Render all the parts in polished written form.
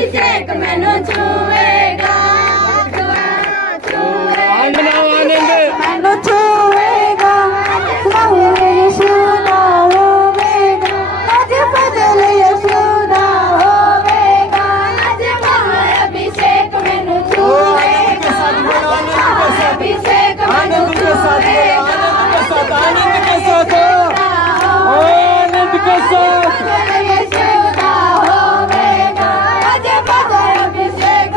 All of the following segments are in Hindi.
अभिषेक मैनू छुएगा मैनू छुएगा यीशु दा होवेगा अज बदल यीशु दा होवेगा अज अभिषेक मैनू छुएगा अभिषेक मैनू छुएगा आनंद के साथ आनंद के साथ यीशु दा होवेगा अज बदल अभिषेक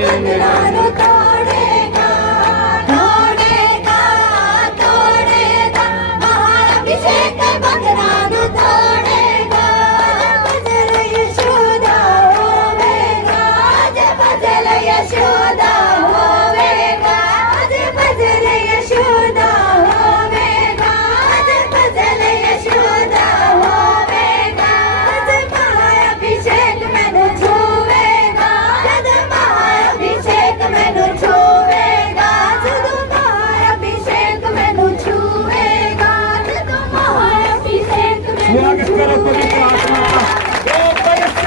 बंधनानु तोड़ेगा, तोड़ेगा, तोड़ेगा, महाअभिषेक बंधनानु तोड़ेगा। भजल यशोदा होवेगा, जब भजल यशोदा होवेगा, जब भजल यशोदा होवेगा, जब भजल यशोदा होवेगा। जब महाअभिषेक मैनू छूवेगा, जब महाअभिषेक मैनू छूवेगा, जब महाअभिषेक मैनू छूवेगा, जब महाअभिषेक मैनू स्वागत करो पवित्र आत्मा का। ओ पवित्र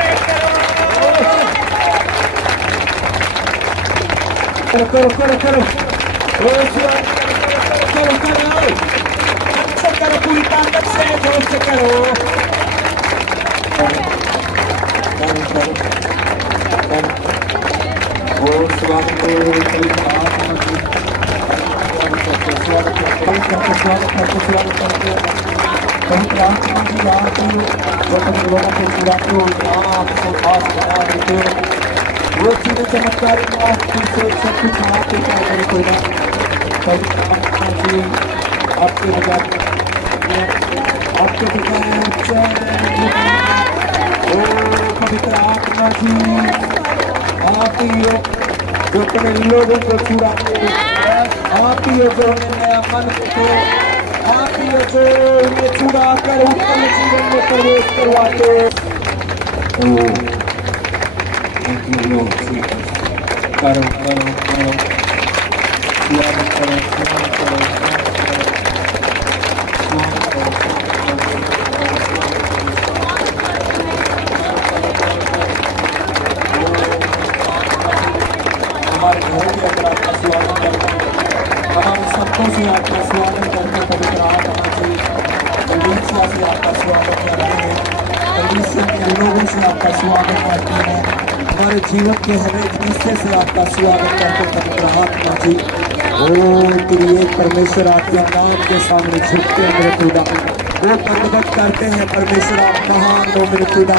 करो करो करो। ओ स्वागत करो करो अच्छा करो, पूरी ताकत से जोर से करो। ओ स्वागत करो पवित्र आत्मा की। स्वागत करो पवित्र आत्मा की आरती जो तुम लोगों को चुराते हो आपसे खास बना देते हो। वो चीजें चमत्कारी फिर से सब कुछ आपके मेरे खुदा पवित्र आत्मा की आपके बजाय ओ पवित्र आत्मा की आप ही हो जो अपने लोगों को चुराते हो, आप ही हो जो उन्हें नया मन देते हो, आप ही हो जो उन्हें चुरा कर उत्तम जीवन में प्रवेश करवाते हो। करो करो करो स्वागत करो स्वागत करो हमारे घर के अंदर आपका स्वागत करते हैं, हमारे सबकों से आपका स्वागत करते हैं। पवित्र आत्मा जी कलीसिया से आपका स्वागत कर रहे हैं, कलीसिया के लोगों से आपका स्वागत करते हैं, हमारे जीवन के हर एक हिस्से से आपका स्वागत करते हैं। पवित्र आत्मा जी ओ तेरी एक परमेश्वर आपके नाम के सामने झुकते हैं मेरे खुदा, वो धन्यवाद करते हैं परमेश्वर आप महान हो मेरे खुदा,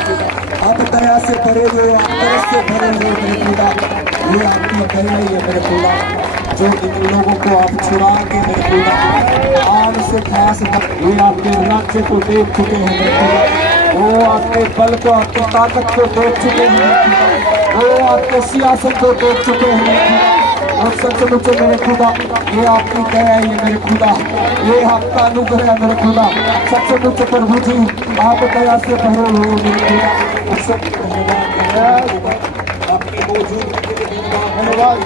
आप दया से भरे हुए, आप तरस से भरे हुए मेरे खुदा, ये आपकी दया ही है मेरे खुदा जो इन लोगों को आप छुड़ा के मेरे खुदा आम से खास ये आपके राज्य को देख चुके हैं मेरे खुदा, वो आपके बल को आपकी ताकत को देख चुके हैं, वो आपके सियासत को देख चुके हैं मेरे खुदा। और सचमुच मेरे खुदा ये आपकी दया है मेरे खुदा, ये आपका अनुग्रह है मेरे खुदा। सचमुच प्रभु जी आप दया से भरे हुए मेरे खुदा, आपकी मौजूदगी के लिए धन्यवाद,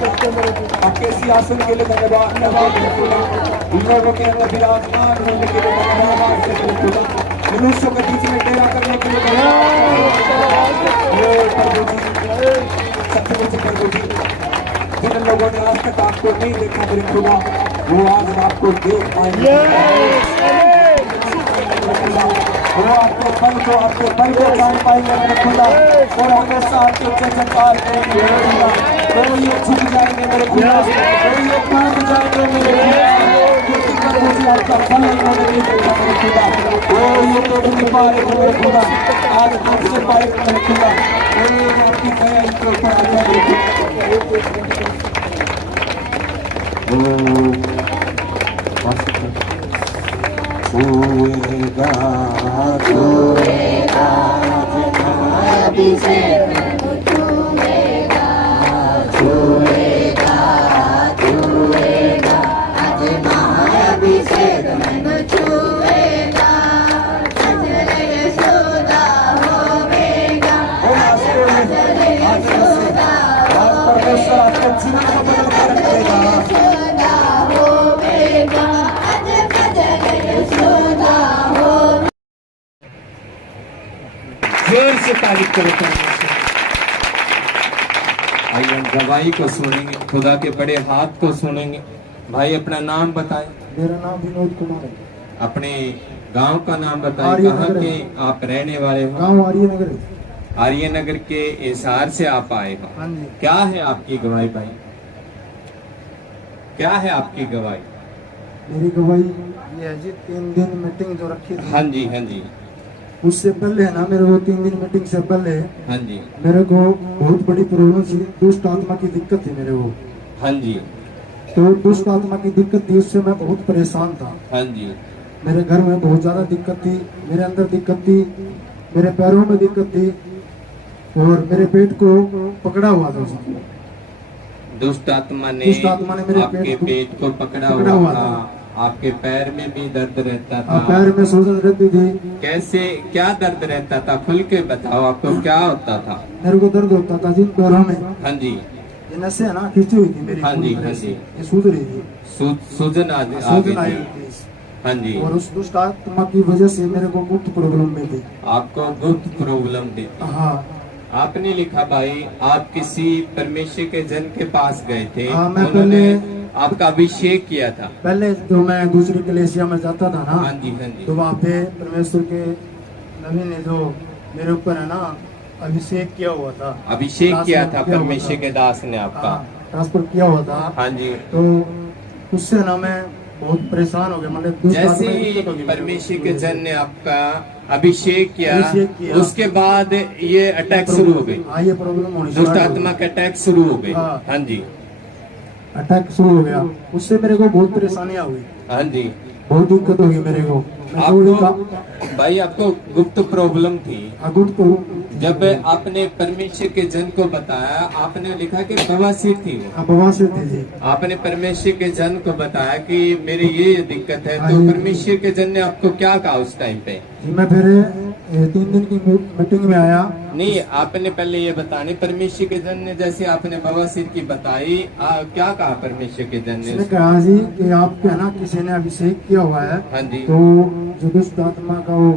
आपके सियासत के लिए धन्यवाद, इन लोगों के अंदर विराजमान होने के लिए धन्यवाद मेरे खुदा, मनुष्यों के बीच में डेरा करने के लिए सचमुच प्रभु जी जिन लोगों ने आज तक आपको नहीं देखा मेरे खुदा वो आज आपको देख पाएंगे, वो आपके बल को जान पाएंगे मेरे खुदा, और हमेशा आपके जयकार करेंगे मेरे खुदा, तो ये झुक जाएंगे मेरे खुदा, तो ये टूट जाएंगे मेरे खुदा, क्योंकि प्रभु जी आपका बल उन्होंने नहीं देखा मेरे खुदा, वो ये तो नहीं पाएंगे मेरे खुदा, आज आपसे पाएंगे मेरे खुदा, आपकी दया इनके ऊपर आ जाएगी। छुएगा छुएगा अभिषेक छुएगा छुएगा छुएगा आज महाअभिषेक मैंने छुएगा, भजल यशोदा होवेगा, भजल यशोदा होवेगा, यशोदा होवेगा, भजल यशोदा होवेगा। जोर से तारीफ करो। आइए हम गवाही को सुनेंगे, खुदा के बड़े हाथ को सुनेंगे। भाई अपना नाम बताएं। मेरा नाम विनोद कुमार है। अपने गांव का नाम बताएं, कहाँ के आप रहने वाले हो? गांव आर्यनगर है। आर्यनगर के हिसार से आप आए हो। हाँ जी। क्या है आपकी गवाही भाई, क्या है आपकी गवाही? मेरी गवाही ये है जी 3 दिन मीटिंग जो रखी थी। हाँ जी हाँ जी। उससे पहले है ना, मेरे को 3 दिन मीटिंग से पहले हाँ जी, मेरे को बहुत बड़ी प्रॉब्लम थी, दुष्ट आत्मा की दिक्कत थी मेरे को। हाँ जी, तो दुष्ट आत्मा की दिक्कत थी, उससे मैं बहुत परेशान था। हाँ जी, मेरे घर में बहुत ज्यादा दिक्कत थी, मेरे अंदर दिक्कत थी, मेरे पैरों में दिक्कत थी, और मेरे पेट को पकड़ा हुआ था उसने। दुष्ट आत्मा ने मेरे आपके पेट को पकड़ा हुआ था, आपके पैर में भी दर्द रहता था। पैर में सूजन रहती थी। कैसे, क्या दर्द रहता था, खुल के बताओ, आपको क्या होता था? मेरे को दर्द होता था जिन पैरों में, हाँ जी, ये नसें है ना खींची हुई थी मेरी, हाँ जी, पूरी तरह हाँ से। जी। ये सूज रही थी, सूजन आ गई सूजन आई थी। हुई थी। हाँ जी, और उस दुष्ट आत्मा की वजह से मेरे को गुप्त प्रॉब्लम में थी। आपको गुप्त प्रॉब्लम थी। हाँ आपने लिखा भाई, आप किसी परमेश्वर के जन के पास गए थे, हाँ, मैं उन्होंने पहले- आपका अभिषेक किया था। पहले तो मैं दूसरी कलेसिया में जाता था हाँ ना, जी, हाँ जी, तो वहाँ पे परमेश्वर के नबी ने जो मेरे ऊपर है ना अभिषेक किया हुआ था, अभिषेक किया था ट्रांसफर परमेश्वर के दास ने आपका। ट्रांसफर किया हुआ था। हाँ जी, तो उससे ना मैं बहुत परेशान हो गया, मतलब दुष्ट आत्मा जैसे की ही दिक्कत हो गई मेरे को। परमेश्वर के जन ने आपका अभिषेक अभिषेक किया, किया। उसके बाद ये अटैक शुरू हो गई, हाँ, ये प्रॉब्लम होनी दुष्ट start हो आत्मा गई। का अटैक शुरू हो गई। हाँ। हाँ जी, अटैक शुरू हो गया, उससे मेरे को बहुत परेशानियां हुई, हाँ जी। बहुत दिक्कत होगी मेरे को। मैं कोई आपको भाई, आपको गुप्त प्रॉब्लम थी। अगुट को जब आपने परमेश्वर के जन को बताया, आपने लिखा कि बवासीर थी वो, बवासीर थी जी। आपने परमेश्वर के जन को बताया कि मेरी ये दिक्कत है, तो परमेश्वर के जन ने आपको क्या कहा उस टाइम पे? जी, मैं फिर 3 दिन की मीटिंग में आया। नहीं, आपने पहले ये बताने, परमेश्वर के जन ने जैसे आपने बवासीर की बताई, क्या कहा परमेश्वर के जन उसने ने? कहा जी कि आपके है ना किसी ने अभिषेक किया हुआ है, हाँ जी, तो जो दुष्ट आत्मा का वो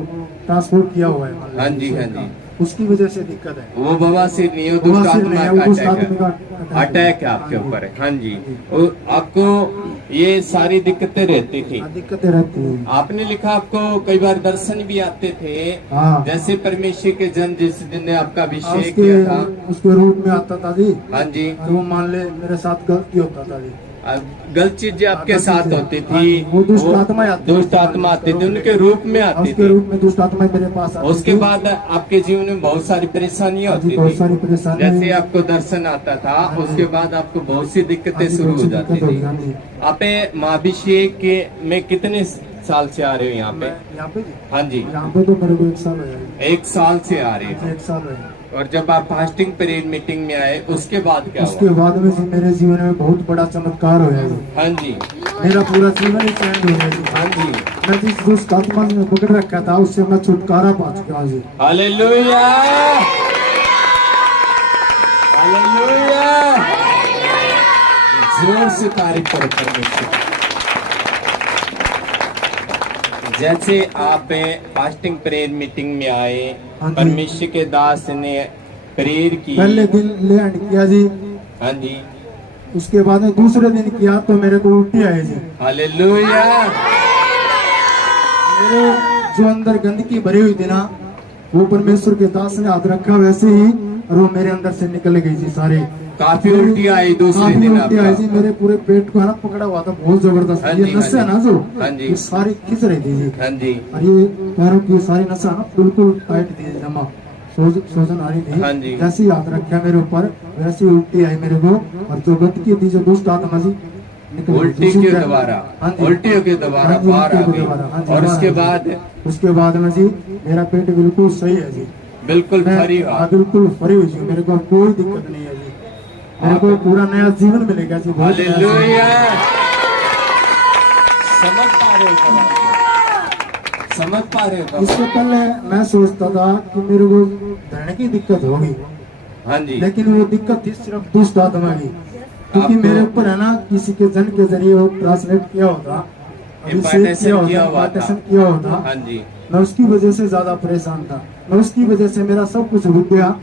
ट्रांसफर किया हुआ है, मतलब हाँ जी, हाँ अभिषेक जी। का, उसकी वजह से दिक्कत है। वो बवासीर नहीं, वो दुष्ट बवासीर नहीं आत्मा है, वो दुष्ट का आत्मा अटैक का है, अटैक है आपके ऊपर। हाँ जी, वो आपको ये सारी दिक्कतें रहती थी। हाँ, दिक्कतें रहती है। आपने लिखा आपको कई बार दर्शन भी आते थे, हाँ, जैसे परमेश्वर के जन जिस दिन ने आपका अभिषेक उसके किया था। उसके रूप में आता था जी, हाँ जी, और वो मान ले मेरे साथ गलती होता था जी। गलत चीजें आपके गलत साथ चीजें। होती हाँ, थी, वो दुष्ट आत्माएं आती थी। दुष्ट आत्मा आती थी, उनके रूप में आती उसके थी। रूप में दुष्ट आत्माएं मेरे पास आती उसके थी। बाद आपके जीवन में बहुत सारी परेशानियां हाँ जी, होती बहुत थी। सारी परेशानी। जैसे आपको दर्शन आता था, हाँ जी। उसके बाद आपको बहुत सी दिक्कतें शुरू हो जाती थी। आप महाभिषेक के में कितने साल से आ रहे हो यहाँ पे? यहाँ पे जी? हाँ जी, यहाँ पे तो मेरे को 1 साल हो जाएगा। 1 साल से आ रहे हो। 1 साल हो जाएगा। और जब आप फास्टिंग पीरियड मीटिंग में आए, उसके बाद क्या उसके हुआ? बाद में जी मेरे जीवन में बहुत बड़ा चमत्कार हो जी। हाँ जी, मेरा पूरा जीवन ही चेंज हो गया जी। हाँ जी, मैं जिस दुष्ट आत्मा ने पकड़ रखा था, उससे मैं छुटकारा पा चुका हूँ जी। Hallelujah, hallelujah. जोर से तारीफ करो परमेश्वर। जैसे आप फास्टिंग प्रेयर मीटिंग में आए, हाँ जी। परमेश्वर के दास ने प्रेयर की। पहले दिन लैंड किया जी, हाँ जी, उसके बाद में दूसरे दिन किया तो मेरे को उल्टी आई जी। हालेलुया। मेरे जो अंदर गंदगी भरी हुई थी ना, वो परमेश्वर के दास ने हाथ रखा वैसे ही, और वो मेरे अंदर से निकल गई जी सारी। काफी उल्टी आई दूसरे काफी दिन उल्टी आई जी, आपका। मेरे पूरे पेट को है ना पकड़ा हुआ था बहुत जबरदस्त। हाँ ये जी, हाँ नसें है जी। ना जो, हाँ जी। ये सारी खिंच रही थी जी। हाँ जी, और ये पैरों की सारी नसें ना बिल्कुल टाइट थी जमा, सोजन आ रही थी। हाँ जी। जैसे ही हाथ रखा मेरे ऊपर, वैसे ही उल्टी आई मेरे को, और जो गंदगी थी जो दुष्ट आत्मा जी निकल गई। उल्टी के दोबारा, हाँ जी। उल्टियों के दोबारा हाँ जी, बाहर आ उल्टी के गई। दोबारा, हाँ जी, और बाहर उसके आ गई। बाद उसके बाद में जी मेरा पेट बिल्कुल सही है जी। बिल्कुल फरी हाँ, बिल्कुल फरी हुई जी, मेरे को कोई दिक्कत नहीं है जी। मेरे को पूरा नया जीवन मिलेगा जी। बहुत नया जीवन। हालेलुया। समझ पा रहे हो बात को? समझ पा रहे हो? इससे पहले मैं सोचता था कि मेरे को धरने की दिक्कत होगी, हाँ जी, लेकिन वो दिक्कत थी सिर्फ दुष्ट आत्मा की, क्योंकि आपको- मेरे ऊपर है ना किसी के जन के जरिए वो ट्रांसलेट किया होता, Impartation किया हुआ था। impartation किया होता। हाँ जी, मैं उसकी वजह से ज्यादा परेशान था। मैं उसकी वजह से मेरा सब कुछ रुक गया।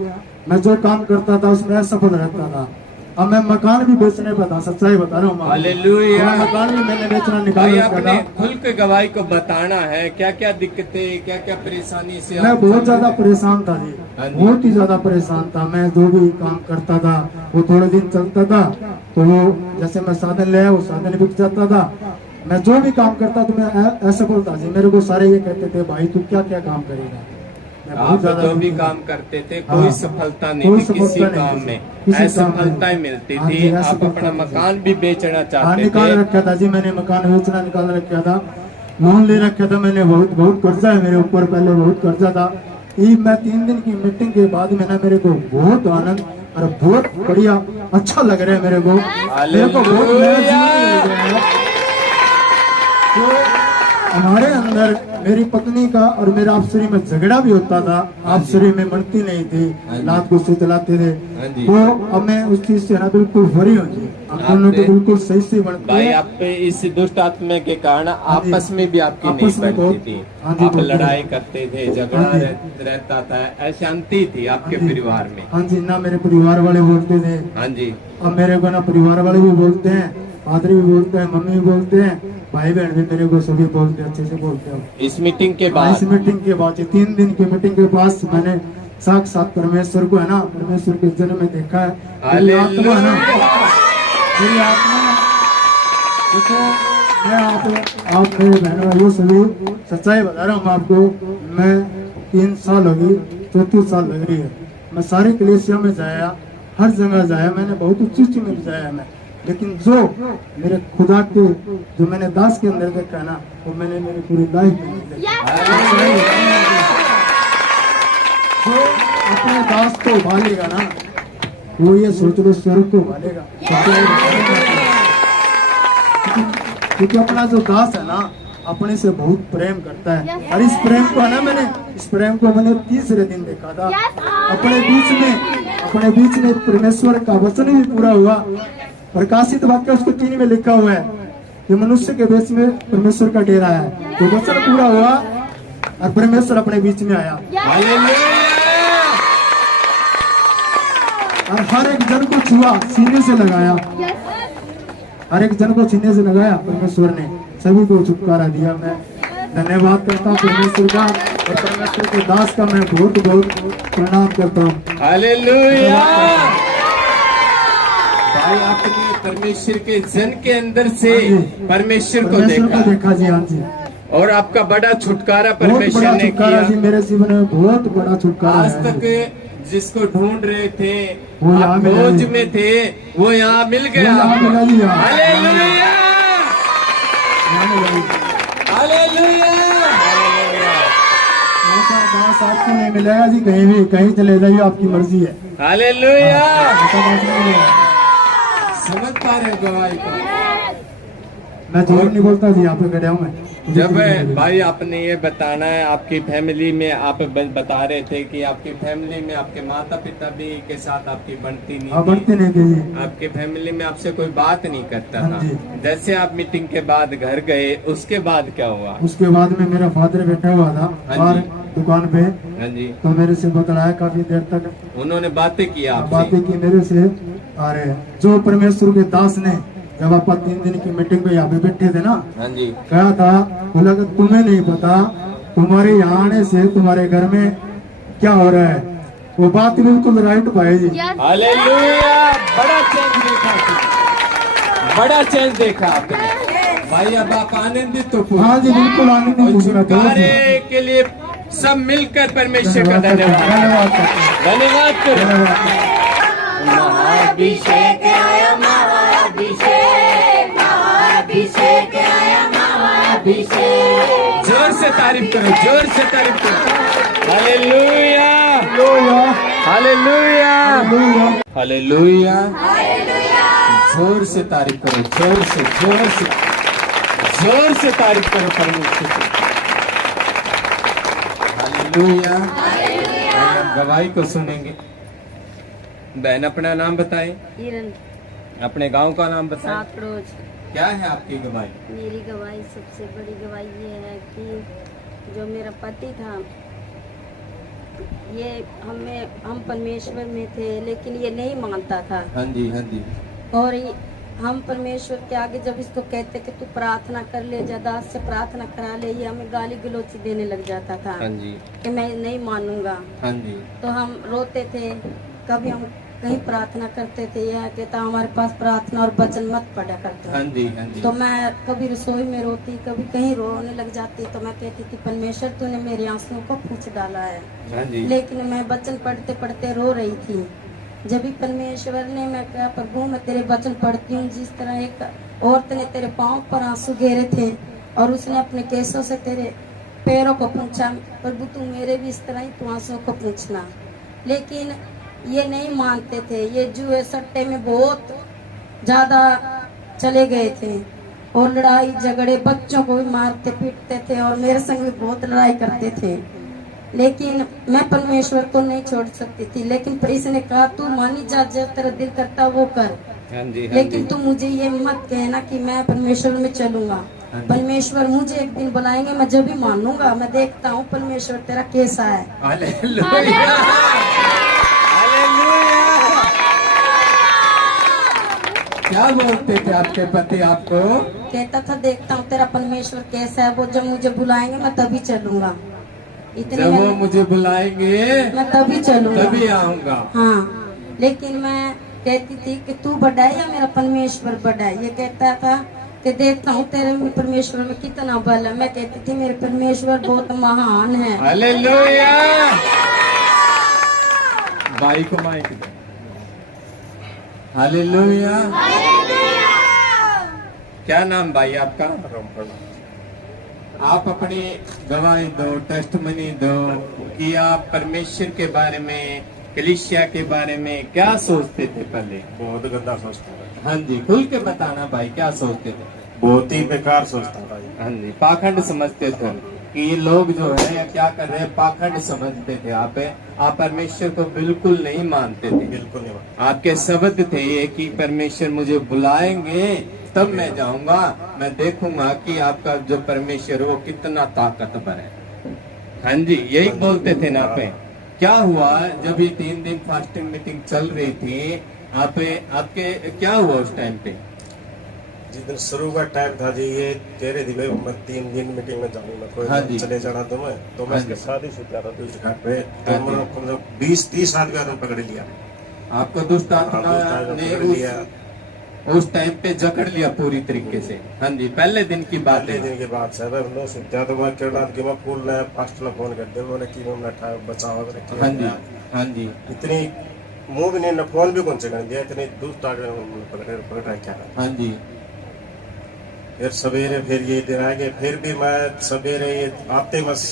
मैं जो काम करता था उसमें असफल रहता था। अब मैं मकान भी बेचने पे था, सच्चाई बता रहा हूँ। हालेलुया। मेरा मकान भी मैंने बेचना निकाल भाई रखा आपने था। खुल के गवाही को बताना है, क्या क्या दिक्कतें, क्या क्या परेशानी से मैं आप बहुत चल ज्यादा रहे थे? परेशान था जी, हाँ जी। बहुत ही ज्यादा परेशान था। मैं जो भी काम करता था वो थोड़े दिन चलता था, तो वो जैसे मैं साधन ले आया, वो साधन बिक जाता था। मैं जो भी काम करता तो मैं असफल था जी। मेरे को सारे ये कहते थे, भाई तू क्या क्या काम करेगा, मैं आप बहुत ज्यादा जो भी दुखी काम था। करते थे हाँ। कोई सफलता नहीं कोई थी किसी सफलता नहीं काम थी। में, किसी काम में। असफलताएं मिलती हाँ थी। जी, आप असफलता अपना मिलती थी। मकान भी बेचना हाँ चाहते निकाल थे। रखा था जी, मैंने मकान बेचना निकाल रखा था, लोन ले रखा था मैंने, बहुत बहुत कर्जा है मेरे ऊपर, पहले बहुत कर्जा था। ये मैं 3 दिन की मीटिंग के बाद में ना मेरे को बहुत आनंद और बहुत बढ़िया अच्छा लग रहा है मेरे को बहुत नया जीवन मिल गया है। तो हमारे अंदर मेरी पत्नी का और मेरा आपसरी में झगड़ा भी होता था, आपसरी में बनती नहीं हाँ थी, जी। लात गुस्से चलाते थे। हाँ जी। तो अब मैं उस चीज से ना बिल्कुल भरी हूँ जी, हम दोनों की आपने- बिल्कुल सही से बनती भाई है। आप पे इस दुष्ट आत्मा के कारण जी। आपस में भी आपकी नहीं आपस में बनती बहुत- थी। हाँ जी, आप बहुत- लड़ाई करते थे, झगड़ा हाँ जी। रहता था, अशांति थी आपके हाँ जी। परिवार में। हाँ जी, ना मेरे परिवार वाले बोलते थे, हाँ जी। अब मेरे को ना परिवार वाले भी बोलते हैं, फादर भी बोलते हैं, मम्मी भी बोलते हैं, भाई बहन भी मेरे को सभी बोलते हैं, अच्छे से बोलते हैं। इस मीटिंग के इस बाद मीटिंग के बाद 3 दिन की मीटिंग के बाद मैंने साक्षात परमेश्वर को है ना, परमेश्वर के जन्म में देखा है। मेरी आत्मा है ना, मेरी आत्मा देखो, मैं आप मेरे बहन भाइयों सभी सच्चाई बता रहा हूँ आपको, मैं 3 साल हो गई, 34 साल लग रही है। मैं सारी कलीसिया में जाया, हर जगह जाया, मैंने बहुत उच्च में जाया मैं, लेकिन जो मेरे खुदा के जो मैंने दास के अंदर देखा ना, वो मैंने मेरी पूरी लाइफ में नहीं देखा। जो अपने दास को भालेगा ना, वो ये सोच लो स्वर्ग को भालेगा। क्योंकि अपना जो दास है ना, अपने से बहुत प्रेम करता है, और इस प्रेम को है ना, इस प्रेम को मैंने तीसरे दिन देखा था। अपने बीच में परमेश्वर का वचन भी पूरा हुआ। प्रकाशित वाक्य उसको 3 में लिखा हुआ है कि मनुष्य के बीच में परमेश्वर का डेरा है। तो वचन पूरा हुआ और परमेश्वर अपने बीच में आया और हर एक जन को छुआ, सीने से लगाया, हर एक जन को सीने से लगाया। परमेश्वर ने सभी को छुटकारा दिया। मैं धन्यवाद करता हूँ परमेश्वर का, और परमेश्वर के दास का मैं बहुत बहुत प्रणाम करता हूँ। हालेलुया। भाई आपने परमेश्वर के जन के अंदर से परमेश्वर को देखा जी। हाँ जी, और आपका बड़ा छुटकारा बहुत परमेश्वर बड़ा ने छुटकारा किया। जी, मेरे जीवन में बहुत बड़ा छुटकारा आज है। तक जिसको ढूंढ रहे थे, वो यहाँ आप मिला खोज जी। में थे, वो यहाँ मिल गया। वो यहाँ मिला जी, यहाँ। हालेलुया। हालेलुया। ऐसा दास आपको नहीं मिलेगा जी कहीं भी, कहीं चले जाइए, आपकी मर्जी है। हालेलुया। ऐसा दास नहीं मिलेगा। समझ पा रहे हो गवाही को? मैं झूठ नहीं बोलता जी, यहाँ पे खड़ा हूँ मैं। जब भाई आपने ये बताना है, आपकी फैमिली में आप बता रहे थे कि आपकी फैमिली में आपके माता पिता भी के साथ आपकी बनती नहीं हाँ, थी। बनते नहीं थे जी। आपके फैमिली में आपसे कोई बात नहीं करता हाँ था। जी। जैसे आप मीटिंग के बाद घर गए, उसके बाद क्या हुआ? उसके बाद में मेरा फादर बैठा हुआ था हाँ बाहर जी। दुकान पे, हाँ जी। तो मेरे से बतलाया काफी देर तक, उन्होंने बातें की बातें आपसे। की मेरे से। अरे जो परमेश्वर के दास ने, जब आप 3 दिन की मीटिंग पे यहाँ पे बैठे थे ना, हाँ जी। कहा था, बोला कि तुम्हें नहीं पता तुम्हारे यहाँ आने से तुम्हारे घर में क्या हो रहा है। वो बात बिल्कुल राइट भाई जी। हालेलुया। बड़ा चेंज देखा आपने। बड़ा चेंज देखा आपने। भाई अब आप आनंदित तो पूर्ण। हाँ जी, बिल्कुल आनंद और पूछ रहा था। छुटकारे के लिए सब मिलकर परमेश्वर का धन्यवाद धन्यवाद करते हैं। धन्यवाद करो। धन्यवाद करते हैं। महाअभिषेक आया, महाअभिषेक, महाअभिषेक आया, महाअभिषेक। जोर से तारीफ करो, जोर से तारीफ करो। हालेलुया। हालेलुया। हालेलुया। हालेलुया। जोर से तारीफ करो, जोर से, जोर से, जोर से तारीफ करो परमेश्वर की। हालेलुया। हम गवाही को सुनेंगे। बहन अपना नाम बताएं, किरण अपने गांव का नाम बताएं। सातरोज। क्या है आपकी गवाही? मेरी गवाही, सबसे बड़ी गवाही ये है कि जो मेरा पति था, ये हम परमेश्वर में थे, लेकिन ये नहीं मानता था। हाँ जी, हाँ जी। और हम परमेश्वर के आगे जब इसको कहते कि तू प्रार्थना कर ले, जदास से प्रार्थना करा ले, ये हमें गाली गलौची देने लग जाता था हाँ जी। कि मैं नहीं मानूंगा। हाँ जी। तो हम रोते थे, कभी हम कहीं प्रार्थना करते थे, यह कहता हमारे पास प्रार्थना और वचन मत पढ़ा करते हाँ जी, हाँ जी। तो मैं कभी रसोई में रोती, कभी कहीं रोने लग जाती, तो मैं कहती थी परमेश्वर तूने मेरे आंसुओं को पूछ डाला है। हाँ जी। लेकिन मैं वचन पढ़ते पढ़ते रो रही थी। जब भी परमेश्वर ने, मैं कहा प्रभु मैं तेरे वचन पढ़ती हूँ, जिस तरह एक औरत ने तेरे पाँव पर आंसू घेरे थे और उसने अपने केसों से तेरे पैरों को पूछा, प्रभु तू मेरे भी इस तरह ही तू आंसुओं को पूछना। लेकिन ये नहीं मानते थे, ये जुए सट्टे में बहुत ज्यादा चले गए थे और लड़ाई झगड़े, बच्चों को भी मारते पीटते थे और मेरे संग भी बहुत लड़ाई करते थे। लेकिन मैं परमेश्वर को नहीं छोड़ सकती थी। लेकिन इसने कहा तू मानी जा, जो तेरा दिल करता वो कर, हाँ जी, हाँ लेकिन जी। तू मुझे ये मत कहना कि मैं परमेश्वर में चलूंगा। हाँ जी। परमेश्वर मुझे एक दिन बुलाएंगे, मैं जब भी मानूंगा। मैं देखता हूँ परमेश्वर तेरा कैसा है। Hallelujah, hallelujah. क्या बोलते थे आपके पति आपको? कहता था देखता हूँ तेरा परमेश्वर कैसा है, वो जब मुझे बुलाएंगे मैं तभी चलूंगा। इतनी जब वो मैं मुझे बुलाएंगे मैं तभी चलूंगा, तभी आऊंगा। हाँ। लेकिन मैं कहती थी कि तू बड़ा है या मेरा परमेश्वर बड़ा है। ये कहता था कि देखता हूँ तेरे में परमेश्वर में कितना बल है। मैं कहती थी मेरे परमेश्वर बहुत महान है। हालेलुया। भाई को माइक दो। हालेलुया। क्या नाम भाई आपका? आप अपनी गवाही दो, टेस्टमनी दो कि आप परमेश्वर के बारे में, कलीसिया के बारे में क्या सोचते थे पहले? बहुत गंदा सोचता था, हाँ जी, खुल के बताना भाई, क्या सोचते थे? बहुत ही बेकार सोचता था। हाँ जी, पाखंड समझते थे कि ये लोग जो है या क्या कर रहे हैं, पाखंड समझते थे। आप परमेश्वर को बिल्कुल नहीं मानते थे। बिल्कुल नहीं मानता। आपके शब्द थे ये कि परमेश्वर मुझे बुलाएंगे तब मैं जाऊंगा, मैं देखूंगा कि आपका जो परमेश्वर है वो कितना ताकतवर है। हाँ जी, यही बोलते थे ना आप। क्या हुआ जब ये 3 दिन फास्टिंग मीटिंग चल रही थी, आपके क्या हुआ उस टाइम पे? जिस दिन शुरू का टाइम था जी, ये कह रही थी भाई मैं 3 दिन मीटिंग में जाऊंगा, कोई हाँ जी। चले जाना तुम्हें। तो मैं हाँ इसके जी। साथ ही सुता था दूसरे घर पे। हाँ तो जी। मैंने 20-30 आदमी आदमी पकड़ लिया। आपको दुष्ट आत्मा ने पकड़ लिया उस टाइम पे जकड़ लिया पूरी तरीके से। हाँ जी, पहले दिन की बात पहले है। दिन के बाद से मैं सुता तो मैं केरनाथ की मैं फूल ने फास्ट ने फोन कर दे, मैंने की मैं बचाओ हाँ जी, हाँ जी। इतनी मुंह भी नहीं, फोन भी कौन से कर दिया, इतनी दुष्ट आदमी पकड़ रखा है। हाँ जी, फिर सवेरे फिर ये दिन आ गए। फिर भी मैं सवेरे ये आते बस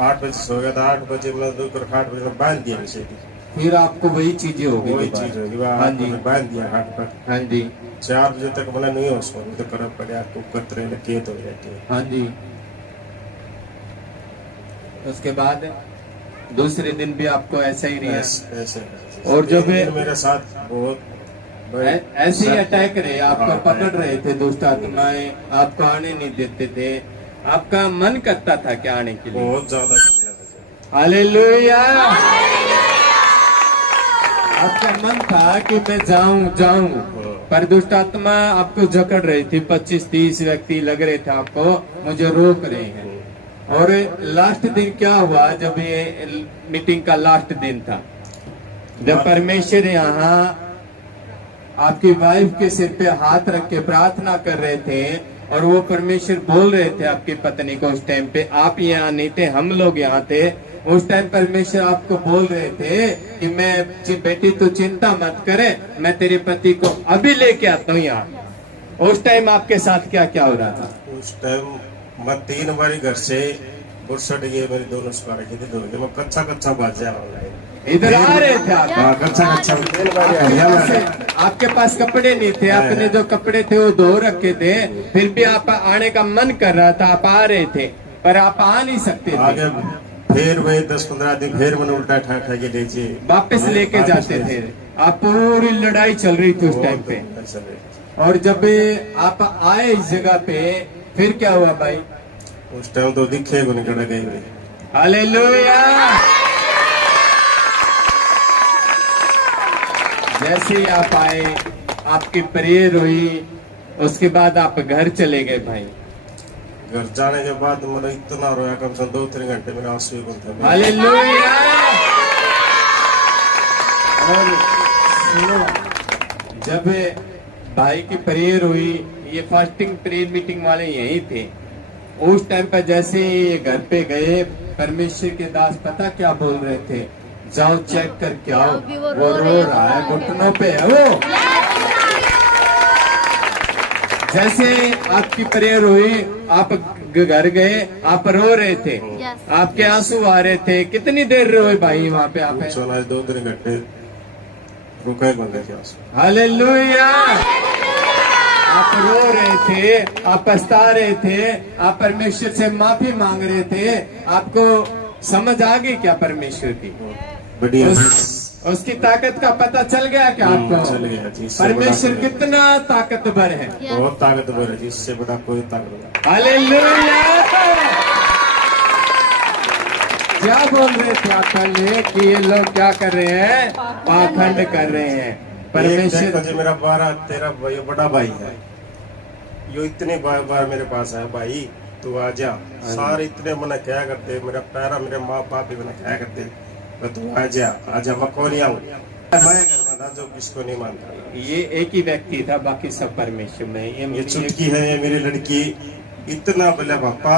8 बजे सो गया था। 8 बजे मैं दोपहर 8 बजे में बांध दिया इसे भी। फिर आपको वही चीजें हो गई। वही चीज होगी, हाँ जी, बांध दिया हाथ पर। हाँ जी, 4 बजे तक मैंने नहीं हो सो तो करब पड़े आपको कतरे लगे तो जाती है। हाँ जी। उसके बाद दूसरे दिन भी आपको ऐसा ही रहा? ऐसे और जो भी मेरे साथ बहुत ऐसे ही अटैक रहे, आपको हाँ, पकड़ रहे थे दुष्ट आत्माएं, आपको आने नहीं देते थे, आपका मन करता था क्या आने के लिए? बहुत ज्यादा। हालेलुया। आपका मन था कि मैं जाऊं, पर दुष्ट आत्मा आपको जकड़ रही थी। 25-30 व्यक्ति लग रहे थे आपको, मुझे रोक रहे हैं। और लास्ट दिन क्या हुआ, जब ये मीटिंग का लास्ट दिन था, जब परमेश्वर यहाँ आपकी वाइफ के सिर पे हाथ रख के प्रार्थना कर रहे थे और वो परमेश्वर बोल रहे थे आपकी पत्नी को, उस टाइम पे आप यहाँ नहीं थे, हम लोग यहाँ थे। उस टाइम परमेश्वर आपको बोल रहे थे कि मैं बेटी तू चिंता मत करे, मैं तेरे पति को अभी लेके आता हूँ यहाँ। उस टाइम आपके साथ क्या क्या हो रहा था? उस टाइम मैं 3 बारी घर से बुरसट ये मेरी दोनों सुखार की थी, दोनों मैं कच्चा बाज जा रहा हूँ। इधर आ रहे थे आप? कच्चा 3 बारी आया मैंने। आपके पास कपड़े नहीं थे, आपने जो कपड़े थे वो धो रखे थे, फिर भी आप आने का मन कर रहा था, आप आ रहे थे, पर आप आ नहीं सकते थे। आगे फिर वही 10-15 दिन फिर मैंने उल्टा ठा के लीजिए वापस लेके जाते थे। आप पूरी लड़ाई चल रही थी उस टाइम पे। और जब आप आए इस जगह पे, फिर क्या हुआ भाई? उस टाइम तो दिखे को निकल गए। हालेलुया। जैसे ही आप आए, आपकी प्रेयर हुई, उसके बाद आप घर चले गए भाई। घर जाने के बाद मेरा इतना रोया, कम से कम 2-3 घंटे मेरा आंसू ही बंद था। हालेलुया। और सुनो जब भाई की प्रेयर हुई, ये फास्टिंग प्रेयर मीटिंग वाले यही थे। उस टाइम पर जैसे ये घर पे गए, परमेश्वर के दास पता क्या बोल रहे थे, जाओ चेक करके आओ, वो रो रहा है, घुटनों पे है वो। जैसे आपकी प्रेयर हुई, आप घर गए, आप रो रहे थे, आपके आंसू आ रहे थे। कितनी देर रोए भाई वहाँ पे आप? चलो 2-3 घंटे रुके बंदे के आंसू। हालेलुया। आप रो रहे थे, आप पछता रहे थे, आप परमेश्वर से माफी मांग रहे थे। आपको समझ आ गई क्या परमेश्वर की? बढ़िया। उसकी ताकत का पता चल गया क्या आपको? चल गया जी। परमेश्वर कितना ताकतवर है, बहुत ताकतवर है जी, इससे बड़ा कोई ताकतवर। हालेलुया। क्या बोल रहे थे आप पहले कि ये लोग क्या कर रहे हैं? पाखंड कर रहे हैं। परमेश्वर जी मेरा 12-13 भाई बड़ा भाई है, यो इतने बार मेरे पास है, भाई तू आ जा। सारे इतने मना क्या करते, मेरा पैरा मेरे माँ बाप भी मना क्या करते, तू आ जा मैं कौन नहीं आऊँ, मैं करता जो किसको नहीं मानता। ये एक ही व्यक्ति था, बाकी सब परमेश्वर में। ये चुटकी है, ये मेरी लड़की, इतना बोले पापा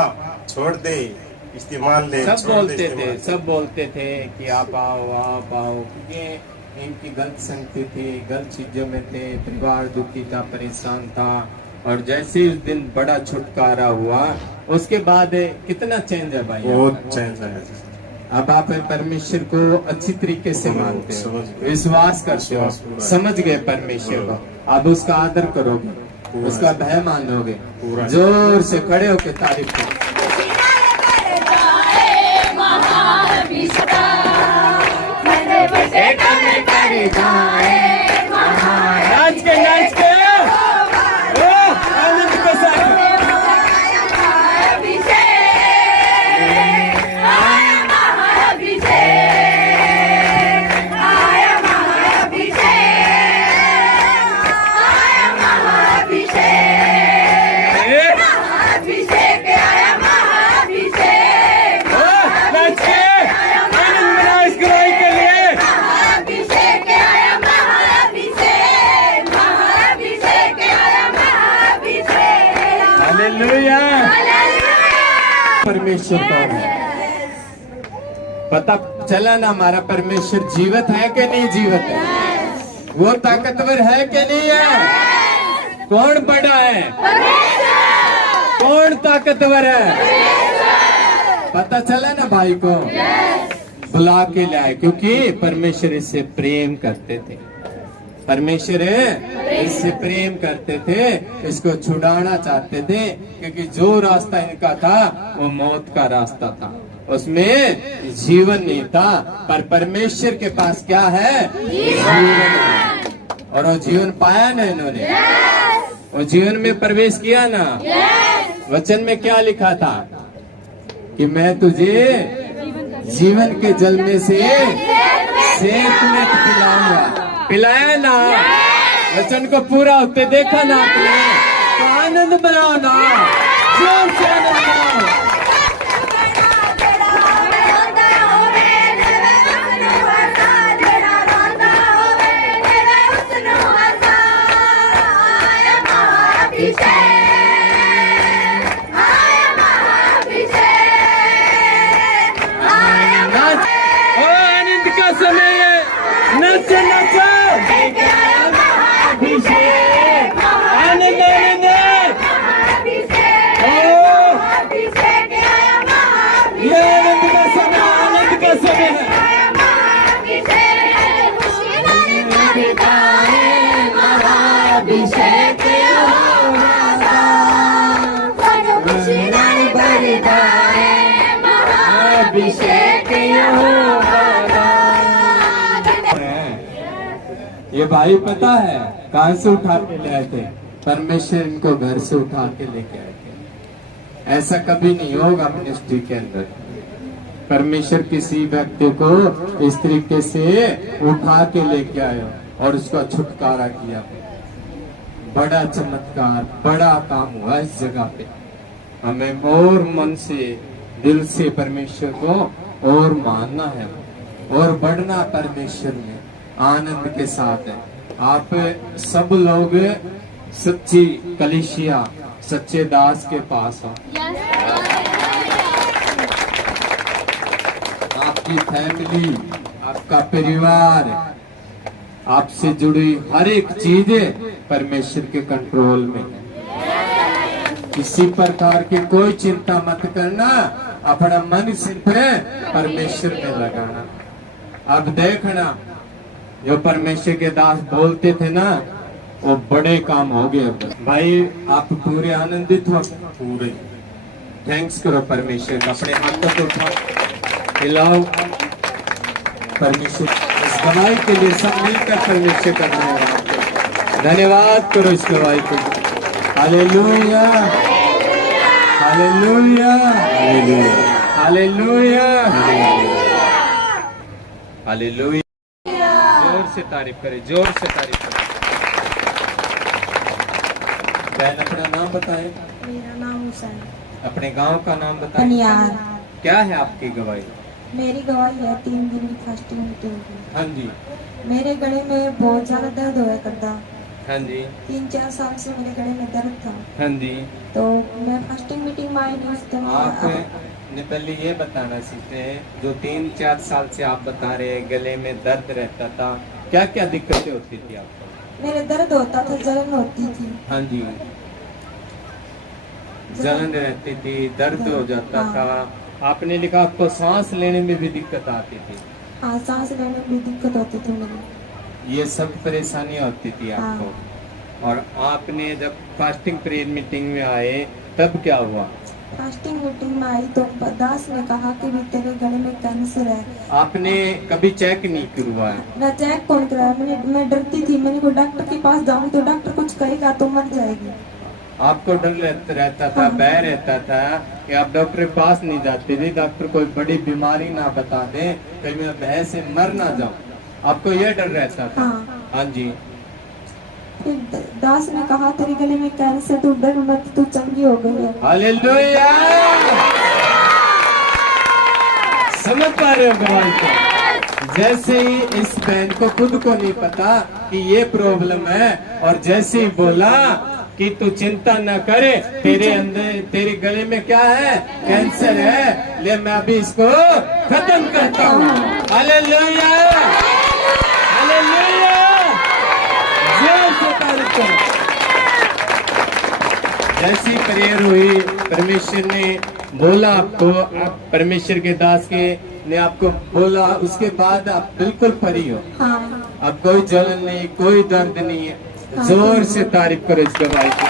छोड़ दे, इस्तेमाल ले। सब बोलते थे, सब बोलते थे कि आप आओ, क्योंकि इनकी गलत संगति थी, गलत चीजों में थे, परिवार दुखी था, परेशान था। और जैसे उस दिन बड़ा छुटकारा हुआ, उसके बाद कितना चेंज है भाई? बहुत चेंज है। अब आप परमेश्वर को अच्छी तरीके से मानते हो, समझ गए। विश्वास करते हो, समझ गए परमेश्वर को। अब उसका आदर करोगे, उसका भय मानोगे, जोर से खड़े होकर तारीफ करो। नाच के आनंद के साथ परमेश्वर कौन है? पता चला ना हमारा परमेश्वर जीवित है कि नहीं जीवित है? वो ताकतवर है कि नहीं है? कौन बड़ा है? कौन ताकतवर है? पता चला ना भाई को? बुला के लाए, क्योंकि परमेश्वर इससे प्रेम करते थे। परमेश्वर इससे प्रेम करते थे, इसको छुड़ाना चाहते थे, क्योंकि जो रास्ता इनका था वो मौत का रास्ता था, उसमें जीवन नहीं था। पर परमेश्वर के पास क्या है? जीवन। और वो जीवन पाया ना इन्होंने, वो जीवन में प्रवेश किया ना। वचन में क्या लिखा था कि मैं तुझे जीवन के जल में से सेठ में पिलाऊंगा। पिलाया ना? वचन को पूरा होते देखा ना आपने? तो आनंद मनाओ ना, जोर से आनंद मनाओ। आनंद का समय है, नचो नचो। आनंद आनंद, ये आनंद का समय, आनंद का समय है। ये भाई पता है कहाँ से उठा के ले आए थे? परमेश्वर इनको घर से उठा के लेके आए थे। ऐसा कभी नहीं होगा मिनिस्ट्री के अंदर। परमेश्वर किसी व्यक्ति को इस तरीके से उठा के लेके आया और उसका छुटकारा किया। बड़ा चमत्कार, बड़ा काम हुआ इस जगह पे। हमें और मन से, दिल से परमेश्वर को और मानना है और बढ़ना परमेश्वर में आनंद के साथ है। आप सब लोग सच्ची कलिसिया सच्चे दास के पास हो। आपकी फैमिली, आपका परिवार, आपसे जुड़ी हर एक चीज परमेश्वर के कंट्रोल में है। किसी प्रकार की कोई चिंता मत करना, अपना मन सिर्फ परमेश्वर में लगाना। अब देखना, जो परमेश्वर के दास बोलते थे ना, वो बड़े काम हो गए। अब भाई आप पूरे आनंदित हो? पूरे थैंक्स करो परमेश्वर का। अपने हाथों को उठाओ, हिलाओ परमेश्वर इस गवाही के लिए। सब मिलकर परमेश्वर का धन्यवाद करो इस गवाही को। Hallelujah, hallelujah, hallelujah, hallelujah. जोर से तारीफ करें, जोर से तारीफ करें। बहन अपना नाम बताएं। मेरा नाम हुसैन अपने गांव का नाम बताएं। पनियार। क्या है आपकी गवाही? मेरी गवाही है 3 दिन की फास्टिंग मीटिंग की। हाँ जी, मेरे गले में बहुत ज्यादा दर्द हुआ करता। हाँ जी, 3-4 साल से मेरे गले में दर्द था। हाँ जी। तो मैं फास्टिंग मीटिंग में आई नहीं उस दिन। आपने पहले ये बताना सीखते हैं, जो 3-4 साल से आप बता रहे हैं गले में दर्द रहता था, क्या क्या दिक्कतें होती थी आपको? मेरे दर्द होता था, जलन होती थी। हाँ जी, जलन रहती थी, दर्द हो जाता हाँ। था। आपने लिखा आपको सांस लेने में भी दिक्कत आती थी। हाँ, सांस लेने में भी दिक्कत होती थी मेरी। ये सब परेशानियां होती थी आपको। और आपने जब फास्टिंग प्रेयर मीटिंग में आए तब क्या हुआ? फास्टिंग मीटिंग में आई तो दास ने कहा कि भी तेरे गले में कैंसर है। आपने कभी चेक नहीं करवाया? मैं चेक कौन कराया? मैं डरती थी। मैंने को डॉक्टर के पास जाऊंगी तो डॉक्टर कुछ कहेगा तो मर जाएगी। आपको डर रहता था, भय रहता था कि आप डॉक्टर के पास नहीं जाते थे, डॉक्टर कोई बड़ी बीमारी ना बता दे, कहीं मैं भय से मर ना जाऊं। आपको ये डर रहता था? हाँ जी। फिर दास ने कहा तेरे गले में कैंसर, तू डर मत, तू चंगी हो गई है। हालेलुया। समझ पा रहे हो गवाही को? जैसे ही इस बहन को खुद को नहीं पता कि ये प्रॉब्लम है, और जैसे ही बोला कि तू चिंता न करे, तेरे अंदर तेरे गले में क्या है? कैंसर है, ले मैं अभी इसको खत्म करता हूँ। Hallelujah, hallelujah. जोर से तारीफ करो। जैसी प्रेयर हुई, परमेश्वर ने बोला आपको, आप परमेश्वर के दास के ने आपको बोला, उसके बाद आप बिल्कुल फ्री हो। हाँ। अब कोई जलन नहीं, कोई दर्द नहीं है। जोर से तारीफ करो इस गवाही की।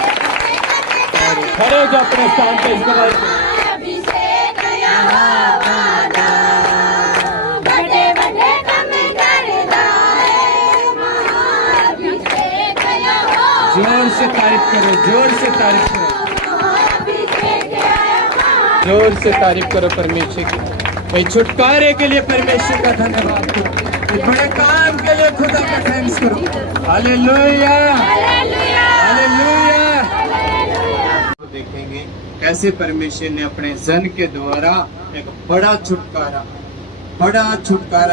खड़े हो जाओ अपने स्थान पे इस गवाही को। जोर से तारीफ करो, जोर से तारीफ करो, जोर से तारीफ करो परमेश्वर की। भाई छुटकारे के लिए परमेश्वर का धन्यवाद करो, इस बड़े काम के लिए खुदा का थैंक्स करो। Hallelujah, hallelujah. देखेंगे कैसे परमेश्वर ने अपने जन के द्वारा एक बड़ा छुटकारा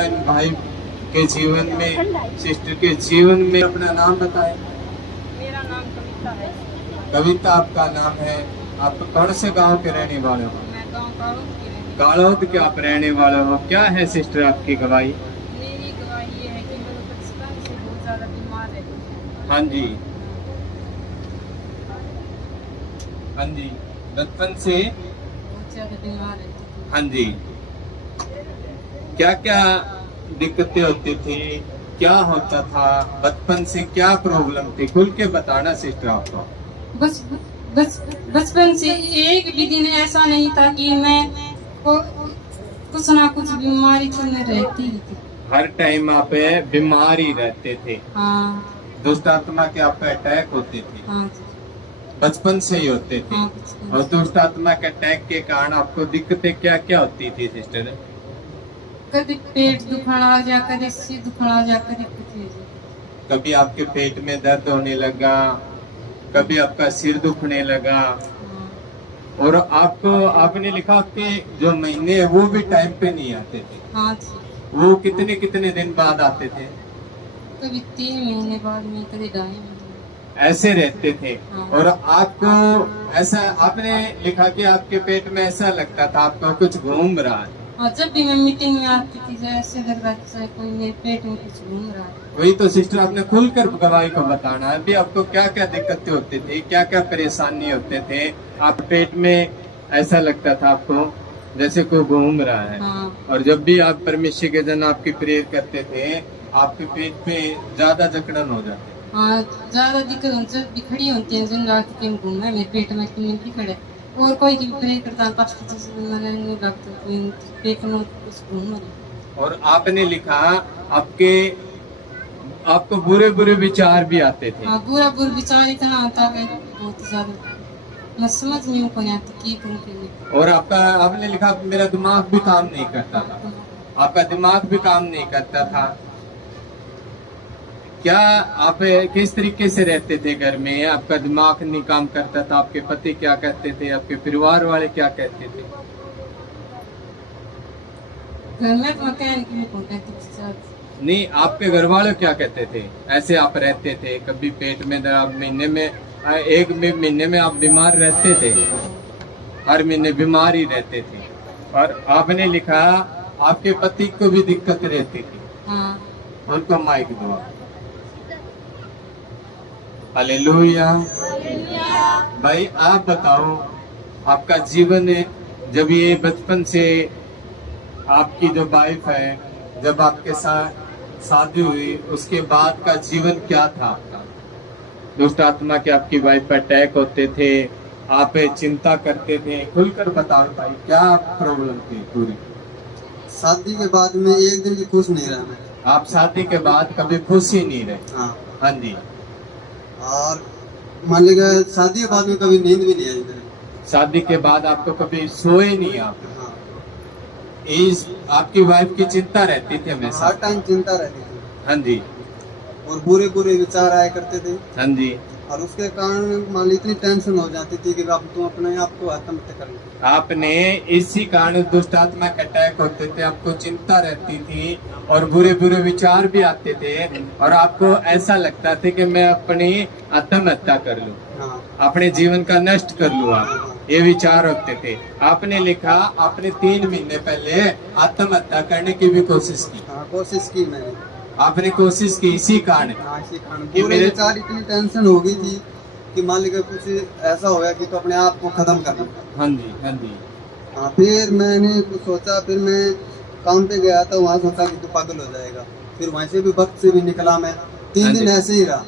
इन भाई के जीवन में, सिस्टर के जीवन में। अपना नाम बताएं। मेरा नाम कविता है। कविता आपका नाम है। आप कौन से गांव के रहने वाले हो? मैं गाँव गाड़ौद के आप रहने वाले हो। क्या है सिस्टर आपकी गवाही? मेरी गवाही ये है कि मैं बचपन से बहुत ज्यादा बीमार रहती। हाँ जी, हाँ जी, बचपन से बहुत ज्यादा बीमार रहती। हाँ जी। क्या क्या दिक्कतें होती थी, क्या होता था बचपन से, क्या प्रॉब्लम थी? खुल के बताना सिस्टर आपको। बचपन से एक भी दिन ऐसा नहीं था कि मैं कुछ ना कुछ बीमारी तो नहीं रहती थी। हर टाइम आप बीमार ही रहते थे। हाँ, दुष्ट आत्मा के आप अटैक होते थे। हाँ, बचपन से ही होते थे। हाँ, बचपन और दुष्ट आत्मा के अटैक के कारण आपको दिक्कतें क्या क्या होती थी सिस्टर? कभी पेट दुखने लग जा, कभी सिर दुखने लग जा, कभी कुछ। कभी आपके पेट में दर्द होने लगा, कभी आपका सिर दुखने लगा, और आपको आपने लिखा कि जो महीने है वो भी टाइम पे नहीं आते थे। हाँ जी। वो कितने कितने दिन बाद आते थे? कभी 3 महीने बाद में, कभी 2.5 महीने। ऐसे रहते थे। हाँ। और आपको ऐसा आपने लिखा कि आपके पेट में ऐसा लगता था आपको कुछ घूम रहा है। और जब भी मैं मीटिंग में आती थी जैसे लग रहा था कोई मेरे पेट में कुछ घूम रहा है। वही तो सिस्टर आपने खुलकर गवाही को बताना है। अभी आपको क्या क्या दिक्कतें होती थी, क्या क्या परेशानी होते थे, आप पेट में ऐसा लगता था आपको जैसे कोई घूम रहा है। हाँ। और जब भी आप परमेश्वर के जन आपकी प्रेयर करते थे आपके पेट पे ज्यादा जकड़न हो जाती। हाँ, ज्यादा दिक्कत जब भी खड़ी होती है जिन रात के घूम है मेरे पेट में की खड़े और कोई की प्रेयर करता है नहीं लगता कोई पेट में कुछ घूम रहा। और आपने लिखा आपको बुरे बुरे विचार भी आते थे। हाँ, बुरा विचार इतना आता है बहुत ही ज्यादा, मैं समझ नहीं को नहीं आता की करूँ के लिए। और आपने लिखा मेरा दिमाग भी काम नहीं करता था, आपका दिमाग भी काम नहीं करता था। क्या आप किस तरीके से रहते थे घर में, आपका दिमाग नहीं काम करता था, आपके पति क्या कहते थे, आपके परिवार वाले क्या कहते थे? घर में तो कहने की नहीं कहते नहीं, आपके घर वाले क्या कहते थे? ऐसे आप रहते थे, कभी पेट में दर्द, एक महीने में आप बीमार रहते थे, हर महीने बीमार ही रहते थे। और आपने लिखा आपके पति को भी दिक्कत रहती थी। हाँ। उनको माइक दो। हालेलुया। भाई आप बताओ, आपका जीवन है जब ये बचपन से आपकी जो वाइफ है, जब आपके साथ शादी हुई उसके बाद का जीवन क्या था आपका? दुष्ट आत्मा के आपकी वाइफ पर अटैक होते थे, आप चिंता करते थे, खुलकर बताओ भाई क्या प्रॉब्लम थी पूरी? शादी के बाद में एक दिन भी खुश नहीं रहा मैं। आप शादी के बाद कभी खुश ही नहीं रहे? हाँ। हाँ जी। और मान लीजिए शादी के बाद में कभी नींद भी नहीं आई मेरे। शादी के बाद आपको कभी सोए नहीं आप? हाँ। इस आपकी वाइफ की चिंता रहती थी हमेशा? हर टाइम चिंता रहती थी। हाँ जी। और बुरे बुरे विचार आया करते थे। हाँ जी। और उसके कारण मान ली इतनी टेंशन हो जाती थी कि अब तुम अपने आप को आत्महत्या कर लो। आपने इसी कारण दुष्ट आत्मा के अटैक होते थे, आपको चिंता रहती थी और बुरे बुरे विचार भी आते थे और आपको ऐसा लगता था कि मैं अपनी आत्महत्या कर लूं, हाँ। अपने जीवन का नष्ट कर लूं। आप ये विचार होते थे। आपने लिखा आपने 3 महीने पहले आत्महत्या करने की भी कोशिश की। हाँ, कोशिश की मैंने। आपने कोशिश की इसी कारण? हाँ, इसी कारण कि बुरे मेरे विचार, इतनी टेंशन हो गई थी कि मान लीजिए कुछ ऐसा हो गया कि तो अपने आप को खत्म कर लो। हाँ जी। हाँ जी। हाँ, फिर मैंने कुछ सोचा, फिर मैं काम पे गया था, वहाँ सोचा कि तू पागल हो जाएगा। फिर वहीं से भी वक्त से भी निकला मैं, 3 दिन ऐसे ही रहा।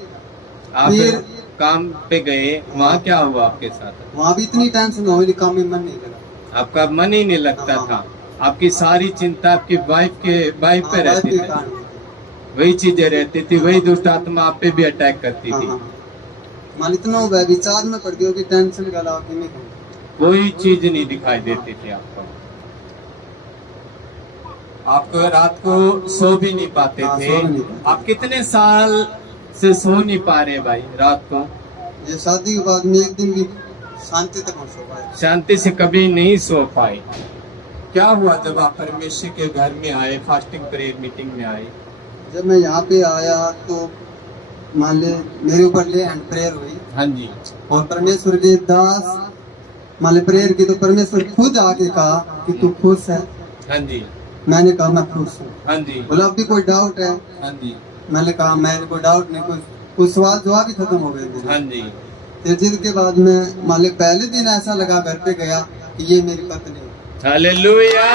आप फिर काम पे गए, वहाँ क्या हुआ आपके साथ? वहाँ भी इतनी टेंशन हो गई, काम में मन नहीं लगा। आपका मन ही नहीं लगता था, आपकी सारी चिंता आपकी वाइफ पे रहती थी, वही चीजें रहती थी, वही दुष्ट आत्मा आप पे भी अटैक करती थी। मान इतना विचार में पड़ गया कि टेंशन के अलावा कि नहीं कोई चीज नहीं दिखाई देती थी आपको। आपको रात को सो भी नहीं पाते हाँ, थे। सो नहीं पाते। आप कितने साल से सो नहीं पा रहे भाई रात को? ये शादी के बाद में एक दिन भी शांति तक सो पाए, शांति से कभी नहीं सो पाए। क्या हुआ जब आप परमेश्वर के घर में आए, फास्टिंग प्रेयर मीटिंग में आए? जब मैं यहाँ पे आया तो मान ले मेरे ऊपर ले एंड प्रेयर हुई। हाँ जी। और परमेश्वर के दास मान ले प्रेयर की तो परमेश्वर खुद आके कहा कि तू खुश है? हाँ जी। मैंने कहा मैं खुश हूँ। हाँ जी। बोला अब भी कोई डाउट है? हाँ जी। मैंने कहा मैंने कोई डाउट नहीं, कुछ सवाल जवाब ही खत्म हो गए थे। हाँ जी। फिर जिसके बाद में मान ले पहले दिन ऐसा लगा घर पे गया कि ये मेरी पत्नी है। हालेलुया।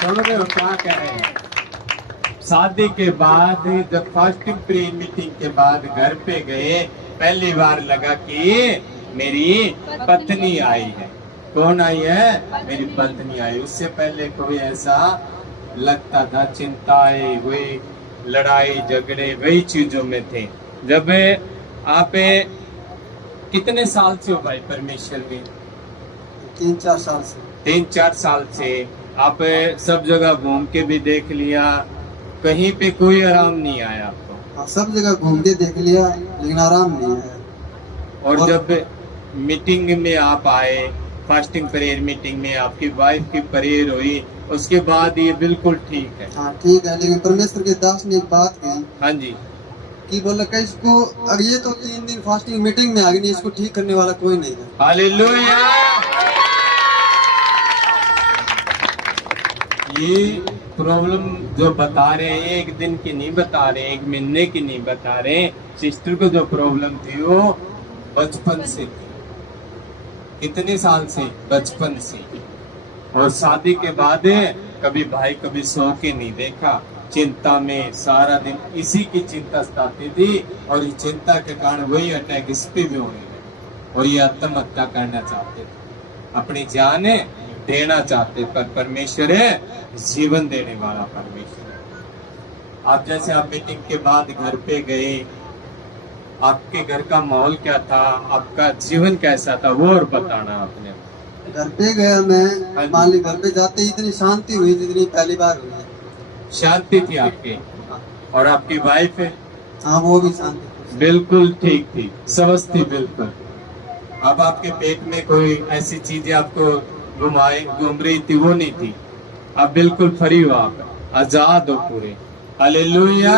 सुन रहे हो क्या कह रहे हैं? शादी के बाद जब फास्टिंग प्रेयर मीटिंग के बाद घर पे गए, पहली बार लगा कि मेरी पत्नी आई है। कौन आई है? मेरी पत्नी आई। उससे पहले कोई ऐसा लगता था, चिंताएं हुई, लड़ाई झगड़े वही चीजों में थे। जब आप कितने साल से हो भाई परमेश्वर में? 3-4 साल से। 3-4 साल से आप सब जगह घूम के भी देख लिया, कहीं पे कोई आराम नहीं आया आपको? हाँ, सब जगह घूम के देख लिया लेकिन आराम नहीं आया। और जब मीटिंग में आप आए, फास्टिंग प्रेयर मीटिंग में आपकी वाइफ की प्रेयर हुई, उसके बाद ये बिल्कुल ठीक है। हाँ ठीक है, लेकिन परमेश्वर के दास ने एक बात कही हाँ जी, कि बोला कि इसको अगर ये तो 3 दिन फास्टिंग मीटिंग में आ गई, इसको ठीक करने वाला कोई नहीं है। हालेलुया। ये प्रॉब्लम जो बता रहे हैं, एक दिन की नहीं बता रहे, एक महीने की नहीं बता रहे। सिस्टर को जो प्रॉब्लम थी वो बचपन से थी। कितने साल से? बचपन से। और शादी के बाद कभी भाई कभी सो के नहीं देखा, चिंता में सारा दिन इसी की चिंता सताती थी, और ये चिंता के कारण वही अटैक इस पे भी होने लगे, और ये आत्महत्या करना चाहते थे, अपनी जान देना चाहते। पर परमेश्वर है जीवन देने वाला परमेश्वर है। आप जैसे आप मीटिंग के बाद घर पे गए, आपके घर का माहौल क्या था, आपका जीवन कैसा था, वो और बताना आपने। घर पे गया मैं, मान ली घर पे जाते ही इतनी शांति हुई जितनी पहली बार हुई है। शांति थी आपके, और आपकी वाइफ है? हाँ वो भी शांति बिल्कुल ठीक थी, समझ थी बिल्कुल। अब आपके पेट में कोई ऐसी चीजें आपको घूम रही थी, वो नहीं थी। अब बिल्कुल फ्री हो, आप आजाद हो पूरे। Hallelujah,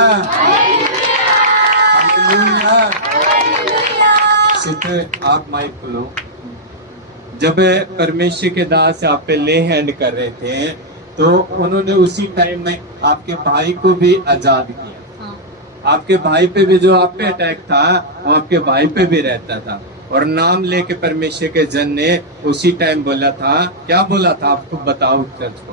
hallelujah. सिस्टर आप माइक खोलो। जब परमेश्वर के दास आप पे ले हैंड कर रहे थे, तो उन्होंने उसी टाइम में आपके भाई को भी आजाद किया। हाँ। आपके भाई पे भी जो आप पे अटैक था, वो आपके भाई पे भी रहता था, और नाम लेके परमेश्वर के जन ने उसी टाइम बोला था। क्या बोला था आपको बताओ चर्च को?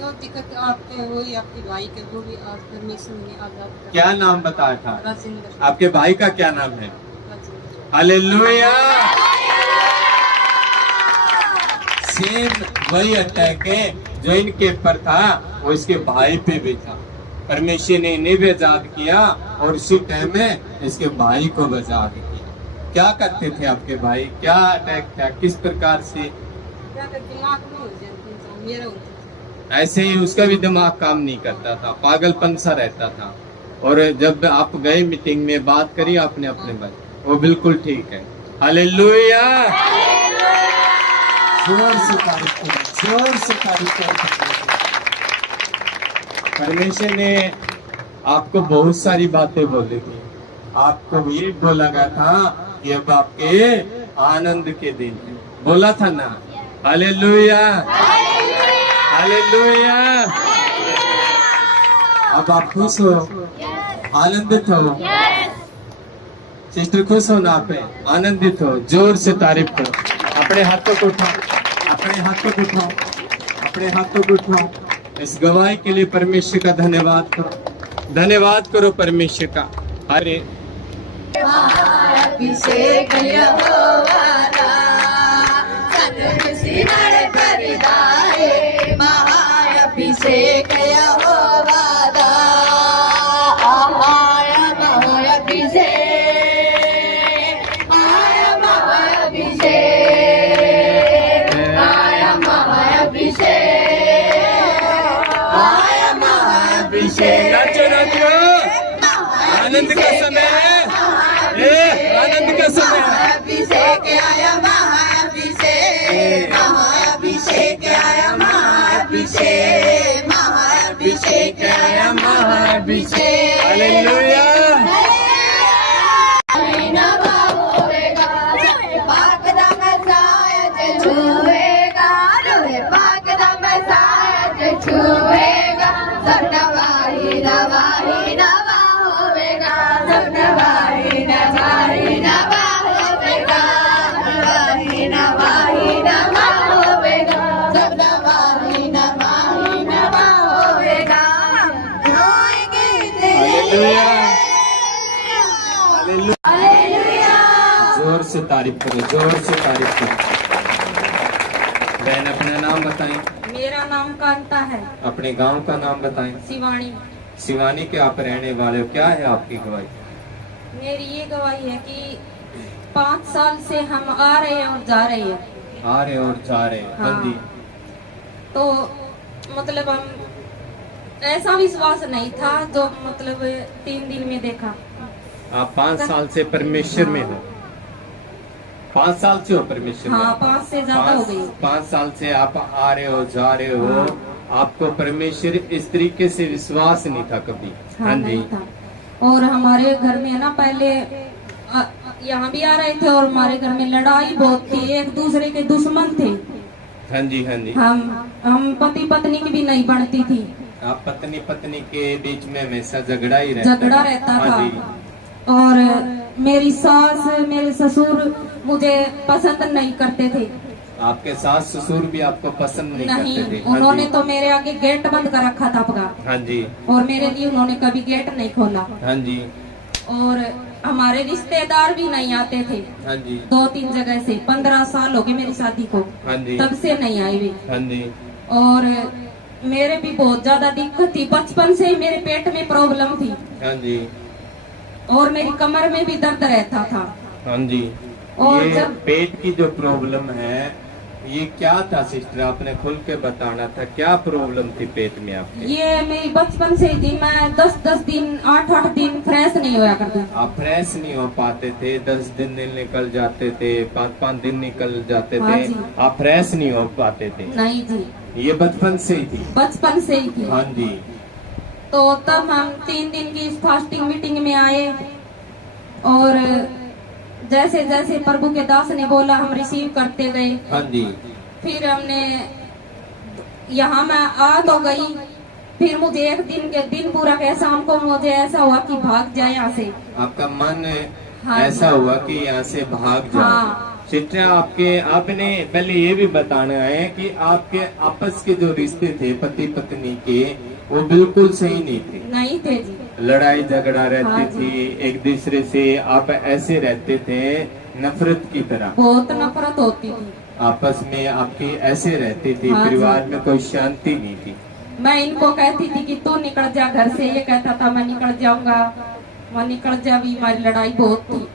जो दिक्कत आपके हुई आपके भाई के, वो भी आज परमेश्वर ने आजाद कर। क्या नाम बताया था? राजेंद्र। आपके भाई का क्या नाम है? राजेंद्र। हालेलुया। सेम वही अटैक है जो इनके पर था, वो इसके भाई पे भी था। परमेश्वर ने इन्हें भी आजाद किया, और उसी टाइम में इसके भाई को भी आजाद किया। क्या करते थे आपके भाई? क्या अटैक था? किस प्रकार से? दिमाग में हो जाता, मेरा होता था। ऐसे ही उसका भी दिमाग काम नहीं करता था, पागलपन सा रहता था। और जब आप गए मीटिंग में, बात करी आपने अपने भाई, वो बिल्कुल ठीक है। हालेलुया। जोर से तारीफ करो, जोर से तारीफ करो। परमेश्वर ने आपको बहुत सारी बातें बोली थी। आपको ये बोला गया था कि अब आपके आनंद के दिन है, बोला था ना? Hallelujah, hallelujah. अब आप खुश हो, आनंदित हो? सिस्टर खुश हो ना? आप आनंदित हो? जोर से तारीफ करो। अपने हाथों को उठाओ, अपने हाथों को उठाओ, अपने हाथों को उठाओ। इस गवाही के लिए परमेश्वर का धन्यवाद करो, धन्यवाद करो परमेश्वर का। अरे अभिषेक यहोवाना सर्वसिनारे परिदारे, महाअभिषेक यहोवाना, महाअभिषेक, महाअभिषेक, महाअभिषेक। नाचो नाचो, आनंद का समय है, आनंद का समय है। अभिषेक आया, महाअभिषेक, महाअभिषेक आया, महाअभिषेक, महाअभिषेक आया, महाअभिषेक। हालेलुया। छुएगा सब नवाही नवाही नवा होवेगा, सब नवाही नवाही नवा होवेगा, नवाही नवाही नवा होवेगा, सब नवाही नवाही नवा होवेगा। Hallelujah, hallelujah. जोर से तारीफ करो, जोर से तारीफ करो। बहन अपना नाम बताएं। मेरा नाम कांता है। अपने गांव का नाम बताएं। शिवानी। शिवानी के आप रहने वाले हो। क्या है आपकी गवाही? मेरी ये गवाही है कि 5 साल से हम आ रहे हैं और जा रहे हैं। आ रहे और जा रहे हैं। हाँ। बंदी तो मतलब हम ऐसा विश्वास नहीं था जो मतलब 3 दिन में देखा। आप 5 साल से परमेश्वर में हो। 5 साल से हो परमेश्वर में? हाँ 5 से ज्यादा हो गई। 5 साल से आप आ रहे हो जा रहे हो, आपको परमेश्वर इस तरीके से विश्वास नहीं था कभी? हाँ नहीं था। और हमारे घर में है ना पहले यहाँ भी आ रहे थे और हमारे घर में लड़ाई बहुत थी, एक दूसरे के दुश्मन थे। हाँ जी हाँ जी। हम पति पत्नी की भी नहीं बनती थी। आप पत्नी पत्नी के बीच में हमेशा झगड़ा ही रहता था। हाँ जी। और मेरी सास मेरे ससुर मुझे पसंद नहीं करते थे। आपके सास ससुर भी आपको पसंद नहीं करते थे? उन्होंने तो मेरे आगे गेट बंद कर रखा था अपना। हाँ जी। और मेरे लिए उन्होंने कभी गेट नहीं खोला। हाँ जी। और हमारे रिश्तेदार भी नहीं आते थे। हाँ जी। 2-3 जगह से 15 साल हो गए मेरी शादी को। हाँ जी। तब से नहीं आए वे। हाँ जी। और मेरे भी बहुत ज्यादा दिक्कत थी, बचपन से ही मेरे पेट में प्रॉब्लम थी। हाँ जी। और मेरी कमर में भी दर्द रहता था। हाँ जी। और ये जब पेट की जो प्रॉब्लम है ये क्या था सिस्टर, आपने खुल के बताना था, क्या प्रॉब्लम थी पेट में आपके? ये मेरी बचपन से ही थी। मैं 10-10 दिन 8-8 दिन फ्रेश नहीं होया करती। आप फ्रेश नहीं हो पाते थे, 10 दिन निकल जाते थे, 5-5 दिन निकल जाते हाँ थे, जी। आप फ्रेश नहीं हो पाते थे? नहीं जी, ये बचपन से ही थी? बचपन से ही थी। हाँ जी। तो तब हम 3 दिन की फास्टिंग मीटिंग में आए और जैसे जैसे प्रभु के दास ने बोला हम रिसीव करते गए। हाँ जी। फिर हमने यहाँ मैं आ तो गई, फिर मुझे एक दिन पूरा के शाम को मुझे ऐसा हुआ कि भाग जाए यहाँ से। आपका मन हाँ ऐसा हुआ कि यहाँ से भाग जाओ? हाँ। सिस्टर आपने पहले ये भी बताना है कि आपके आपस के जो रिश्ते थे पति पत्नी के वो बिल्कुल सही नहीं थे? नहीं थे जी। लड़ाई झगड़ा रहती हाँ थी एक दूसरे से, आप ऐसे रहते थे नफरत की तरह? बहुत नफरत होती थी आपस में आपकी ऐसे रहती थी? हाँ परिवार में कोई शांति नहीं थी? मैं इनको कहती थी कि तू निकल जा घर से, ये कहता था मैं निकल जाऊंगा, मैं निकल जा भी। हमारी लड़ाई बहुत थी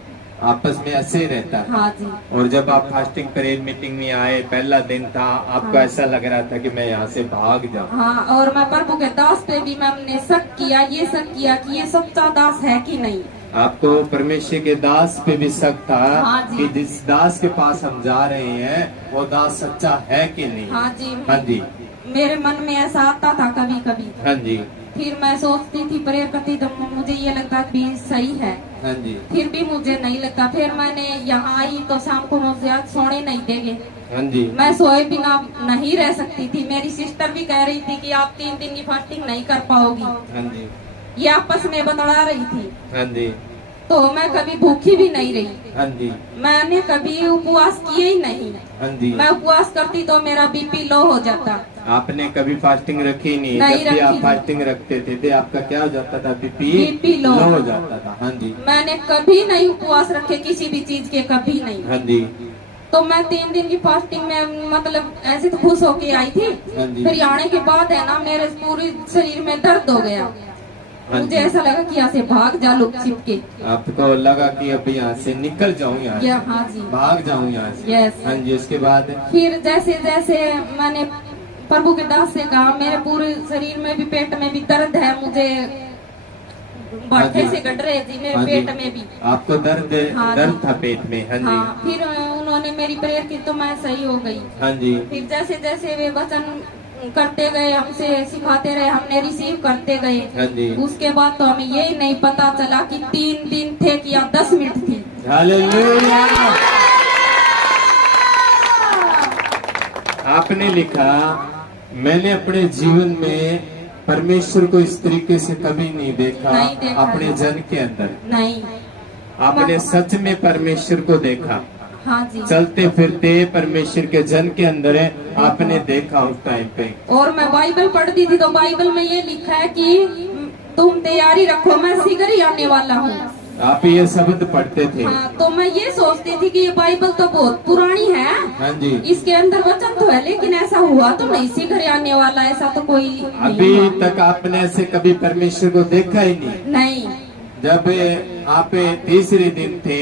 आपस में ऐसे ही रहता है? हाँ जी। और जब आप फास्टिंग प्रेयर मीटिंग में आए, पहला दिन था, आपको हाँ। ऐसा लग रहा था कि मैं यहाँ से भाग जाऊँ? हाँ। और मैं प्रभु के दास पे भी मैंने शक किया, ये शक किया कि ये सच्चा दास है कि नहीं। आपको परमेश्वर के दास पे भी शक था? हाँ जी। कि जिस दास के पास हम जा रहे हैं वो दास सच्चा है कि नहीं? हाँ जी। हाँ जी। मेरे मन में ऐसा आता था कभी कभी। हाँ जी। फिर मैं सोचती थी प्रेयर करती तो मुझे ये लगता कि सही है। हाँ जी। फिर भी मुझे नहीं लगता। फिर मैंने यहाँ आई तो शाम को मुझे आज सोने नहीं देंगे। हाँ जी। मैं सोए बिना नहीं रह सकती थी। मेरी सिस्टर भी कह रही थी कि आप 3 दिन की फास्टिंग नहीं कर पाओगी। हाँ जी। ये आपस में बतला रही थी। हाँ जी। तो मैं कभी भूखी भी नहीं रही। हाँ जी। मैंने कभी उपवास किए ही नहीं। हाँ जी। मैं उपवास करती तो मेरा बीपी लो हो जाता। आपने कभी फास्टिंग रखी नहीं? नहीं जब भी आप रखी। फास्टिंग रखते थे आपका क्या हो जाता था? बीपी बीपी लो हो जाता था? हाँ जी। मैंने कभी नहीं उपवास रखे किसी भी चीज के, कभी नहीं। हाँ जी। तो मैं 3 दिन की फास्टिंग में मतलब ऐसे तो खुश होके आई थी। हाँ जी। फिर आने के बाद है ना मेरे पूरे शरीर में दर्द हो गया। हाँ मुझे जी। ऐसा लगा कि यहाँ से भाग जा लुक छिप के। आपको लगा कि अब यहाँ से निकल जाऊँ, यहाँ से हाँ जी। भाग जाऊँ यहाँ से? यस। हाँ जी। उसके बाद फिर जैसे जैसे मैंने प्रभु के दास से कहा, मेरे पूरे शरीर में भी पेट में भी दर्द है, मुझे बाटे से कट रहे थी मेरे हाँ जी। पेट में भी। आपको दर्द हाँ दर्द जी। था पेट में? हाँ जी। हाँ। फिर उन्होंने मेरी प्रेयर की तो मैं सही हो गई। हाँ जी। फिर जैसे जैसे वे वचन करते गए, हमसे सिखाते रहे, हमने रिसीव करते गए। हाँ जी। उसके बाद तो हमें यही नहीं पता चला कि 3 दिन थे कि या 10 मिनट थी। हालेलुया। आपने लिखा मैंने अपने जीवन में परमेश्वर को इस तरीके से कभी नहीं देखा, नहीं देखा। अपने जन के अंदर नहीं। आपने सच में परमेश्वर को देखा? हाँ जी। चलते फिरते परमेश्वर के जन के अंदर है, आपने देखा उस टाइम पे। और मैं बाइबल पढ़ती थी तो बाइबल में ये लिखा है कि तुम तैयारी रखो, मैं शीघ्र ही आने वाला हूँ। आप ये शब्द पढ़ते थे? हाँ। तो मैं ये सोचती थी कि ये बाइबल तो बहुत पुरानी है। हाँ जी। इसके अंदर वचन तो है, लेकिन ऐसा हुआ तो नहीं, शीघ्र आने वाला ऐसा तो कोई नहीं अभी हुआ। तक आपने ऐसे कभी परमेश्वर को देखा ही नहीं? नहीं। जब आप तीसरे दिन थे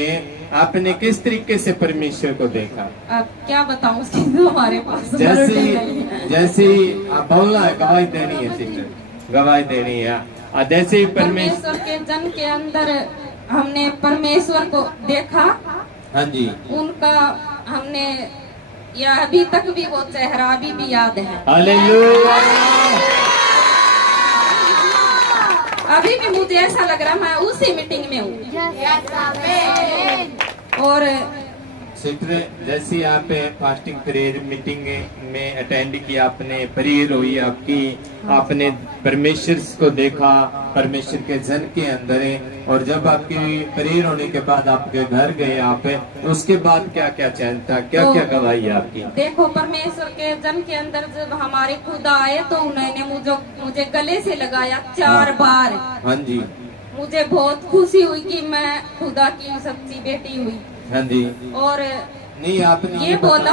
आपने किस तरीके से परमेश्वर को देखा? अब क्या बताऊं उसकी तो हमारे पास जैसे आप बोलना है, गवाही देनी है सिस्टर, गवाही देनी है। जैसे ही परमेश्वर के जन के अंदर हमने परमेश्वर को देखा हाँ जी। उनका हमने या अभी तक भी वो चेहरा अभी भी याद है। हालेलुया। अभी भी मुझे ऐसा लग रहा मैं उसी मीटिंग में हूँ। और सिस्टर, जैसे आप फास्टिंग प्रेयर मीटिंग में अटेंड किया, आपने प्रेयर हुई आपकी, आपने परमेश्वर को देखा, परमेश्वर के जन के अंदर है, और जब आपकी प्रेयर होने के बाद आपके घर गए आप, उसके बाद क्या क्या चैन था, क्या क्या गवाही आपकी? देखो, परमेश्वर के जन के अंदर जब हमारे खुदा आए तो उन्होंने मुझे गले से लगाया 4 बार। हाँ जी। मुझे बहुत खुशी हुई कि मैं खुदा की सच्ची बेटी हुई। हाँ जी। और नहीं, आपने ये बोला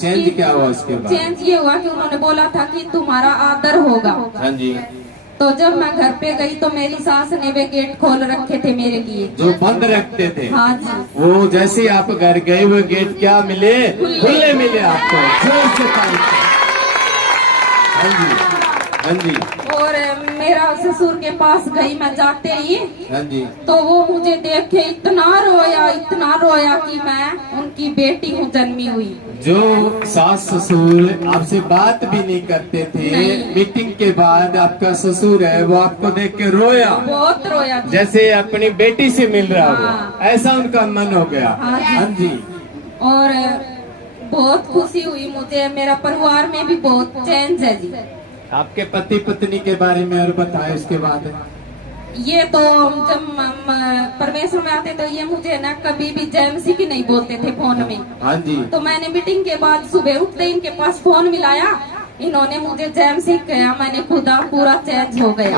चेंज क्या हुआ उसके बाद? चेंज ये हुआ कि उन्होंने बोला था कि तुम्हारा आदर होगा। हाँ जी। तो जब मैं घर पे गई तो मेरी सास ने वे गेट खोल रखे थे मेरे लिए, जो बंद रखते थे। हाँ जी। वो जैसे आप घर गए वो गेट क्या मिले? खुले मिले आपको। जोर से तारीफ करें। हाँ जी। हाँ जी। और मेरा ससुर के पास गई मैं जाते ही, हाँ जी। तो वो मुझे देख के इतना रोया कि मैं उनकी बेटी हूँ जन्मी हुई। जो सास ससुर आपसे बात भी नहीं करते थे, नहीं। मीटिंग के बाद आपका ससुर है वो आपको देख के रोया, बहुत रोया जी। जैसे अपनी बेटी से मिल रहा हो, हाँ। ऐसा उनका मन हो गया। हाँ जी। हाँ जी। और बहुत खुशी हुई मुझे, मेरा परिवार में भी बहुत चेंज है जी। आपके पति पत्नी के बारे में और बताए उसके बाद? ये तो जब परमेश्वर में आते तो ये मुझे ना कभी भी जैमसी की नहीं बोलते थे फोन में। हाँ जी। तो मैंने मीटिंग के बाद सुबह उठते इनके पास फोन मिलाया, इन्होंने मुझे जैमसी कहा, मैंने खुदा पूरा चेंज हो गया।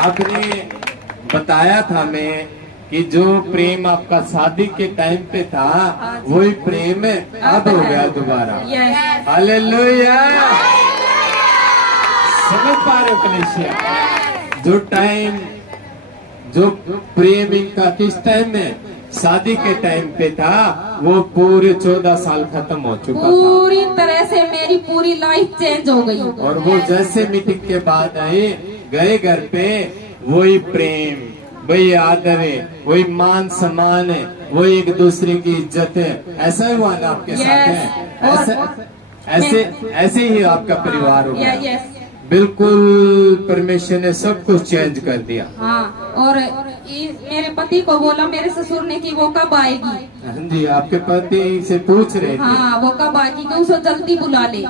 आपने बताया था मैं कि जो प्रेम आपका शादी के टाइम पे था वही प्रेम अब हो गया दोबारा। हालेलुया। समझ पा रहे हो कलीसिया? जो टाइम, जो प्रेम इनका किस टाइम में, शादी के टाइम पे था, वो पूरे 14 साल खत्म हो चुका था। पूरी तरह से मेरी पूरी लाइफ चेंज हो गई। और वो जैसे मीटिंग के बाद आए, गए घर पे, वही प्रेम, वही आदर है, वही मान सम्मान है, वही एक दूसरे की इज्जत है। ऐसा हुआ ना आपके साथ है? ऐसे ही आपका परिवार हो गया। बिल्कुल परमेश्वर ने सब कुछ चेंज कर दिया। हाँ। और मेरे पति को बोला मेरे ससुर ने कि वो कब आएगी। हाँ जी। आपके पति से पूछ रहे थे? हाँ, वो कब आएगी कि उसे जल्दी बुला ले।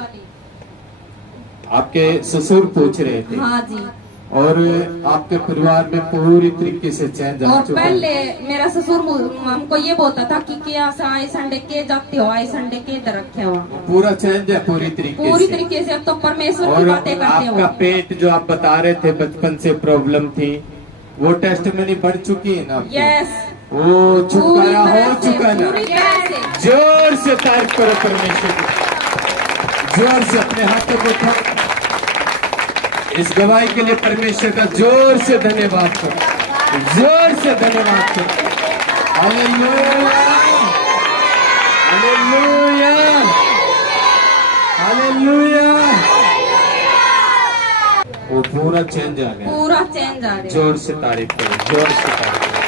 आपके ससुर पूछ रहे थे? हाँ जी। और आपके परिवार में पूरी तरीके से चेंज आ और चुका पहले मेरा ससुर हमको ये बोलता था कि क्या आए संडे के जाते हो, आए संडे के इधर रखे हो। पूरा चेंज है पूरी तरीके से। अब तो परमेश्वर की और बातें करते हो। आपका पेट जो आप बता रहे थे बचपन से प्रॉब्लम थी, वो टेस्ट में नहीं बढ़ चुकी है ना? यस। वो छुटकारा हो चुका ना? जोर से तारीफ करो परमेश्वर की। जोर से अपने हाथों को उठाओ। इस गवाही के लिए परमेश्वर का जोर से धन्यवाद करो। जोर से धन्यवाद करो। हालेलुया। हालेलुया। हालेलुया। वो पूरा चेंज आ गया। पूरा चेंज आ गया। जोर से तारीफ करो। जोर से तारीफ करो।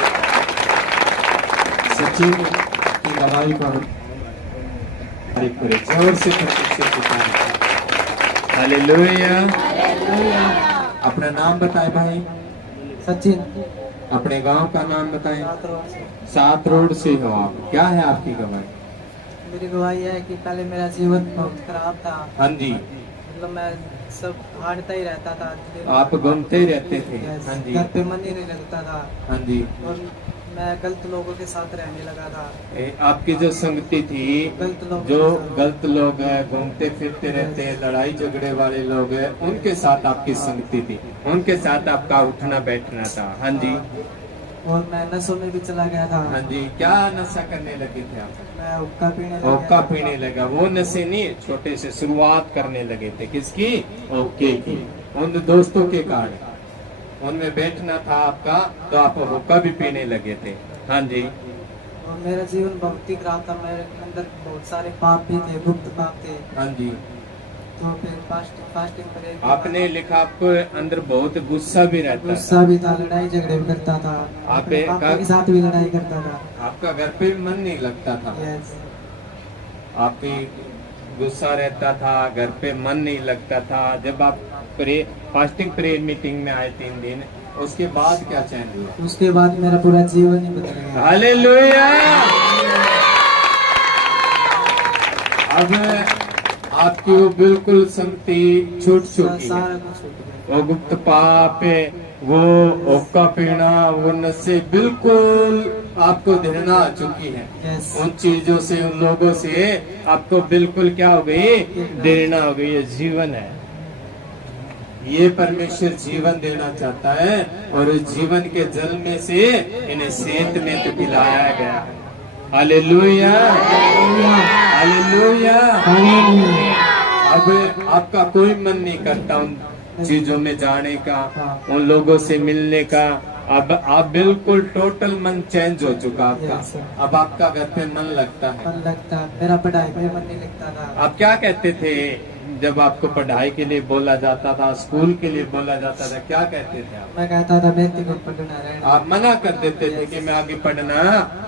सचिन की गवाही पर तारीफ करें। जोर से परमेश्वर की तारीफ करें। हालेलुया। अपना नाम बताए भाई। सचिन। अपने गांव का नाम बताएं। 7 रोड से हो आप। क्या है आपकी गवाही? मेरी गवाही है कि पहले मेरा जीवन बहुत खराब था। हाँ जी। मतलब मैं सब हारता ही रहता था। आप घूमते ही रहते थे? हाँ जी। घर पे मन ही नहीं लगता था। हाँ जी। और मैं गलत लोगों के साथ रहने लगा था। आपकी जो संगति थी, जो गलत लोग हैं, घूमते फिरते रहते हैं, लड़ाई झगड़े वाले लोग हैं, उनके साथ आपकी संगति थी, उनके साथ आपका उठना बैठना था। हाँ जी। और मैं नशों में भी चला गया था। हाँ जी। क्या नशा करने लगे थे आप? मैं हुक्का पीने लगा। हुक्का पीने लगा। वो नशे नहीं, छोटे से शुरुआत करने लगे थे। किसकी? ओके की। उन दोस्तों के कारण उनमें बैठना था आपका, तो आप हुक्का भी पीने लगे थे। हाँ जी। और मेरा जीवन बहुत ही खराब था। मेरे अंदर बहुत सारे पाप भी थे, गुप्त पाप थे। हाँ जी। तो फिर फास्टिंग करे। आपने लिखा आपको अंदर बहुत गुस्सा भी रहता था। गुस्सा भी था, लड़ाई झगड़े भी करता था, आप अपने पापा के साथ भी लड़ाई करता था। आपका घर पे भी मन नहीं लगता था। यस, आपकी गुस्सा रहता था, घर पे मन नहीं लगता था। जब आप फास्टिंग प्रेयर मीटिंग में आए 3 दिन, उसके बाद क्या चेंज हुआ? उसके बाद मेरा पूरा जीवन ही बदल गया। हालेलुया। अब आपकी वो बिल्कुल संगति छूट चुकी है। सारा कुछ छूट गया। वो गुप्त पाप है, वो ओका पीना, वो नशे बिल्कुल आपको घृणा आ चुकी है। यस, उन चीजों से, उन लोगों से आपको बिल्कुल क्या हो गई? घृणा हो गई। ये जीवन है, ये परमेश्वर जीवन देना चाहता है और उस जीवन के जल में से इन्हें सेहत में तो पिलाया गया है। Hallelujah, hallelujah. अब आपका कोई मन नहीं करता उन चीजों में जाने का, उन लोगों से मिलने का। अब आप बिल्कुल टोटल मन चेंज हो चुका आपका। अब आपका घर पे मन लगता है। मन लगता, मेरा पढ़ाई में मन नहीं लगता था। आप क्या कहते थे जब आपको पढ़ाई के लिए बोला जाता था, स्कूल के लिए बोला जाता था, क्या कहते थे आप? मैं कहता था मैं तेरे को पढ़ना रहना। आप मना कर देते थे कि मैं आगे पढ़ना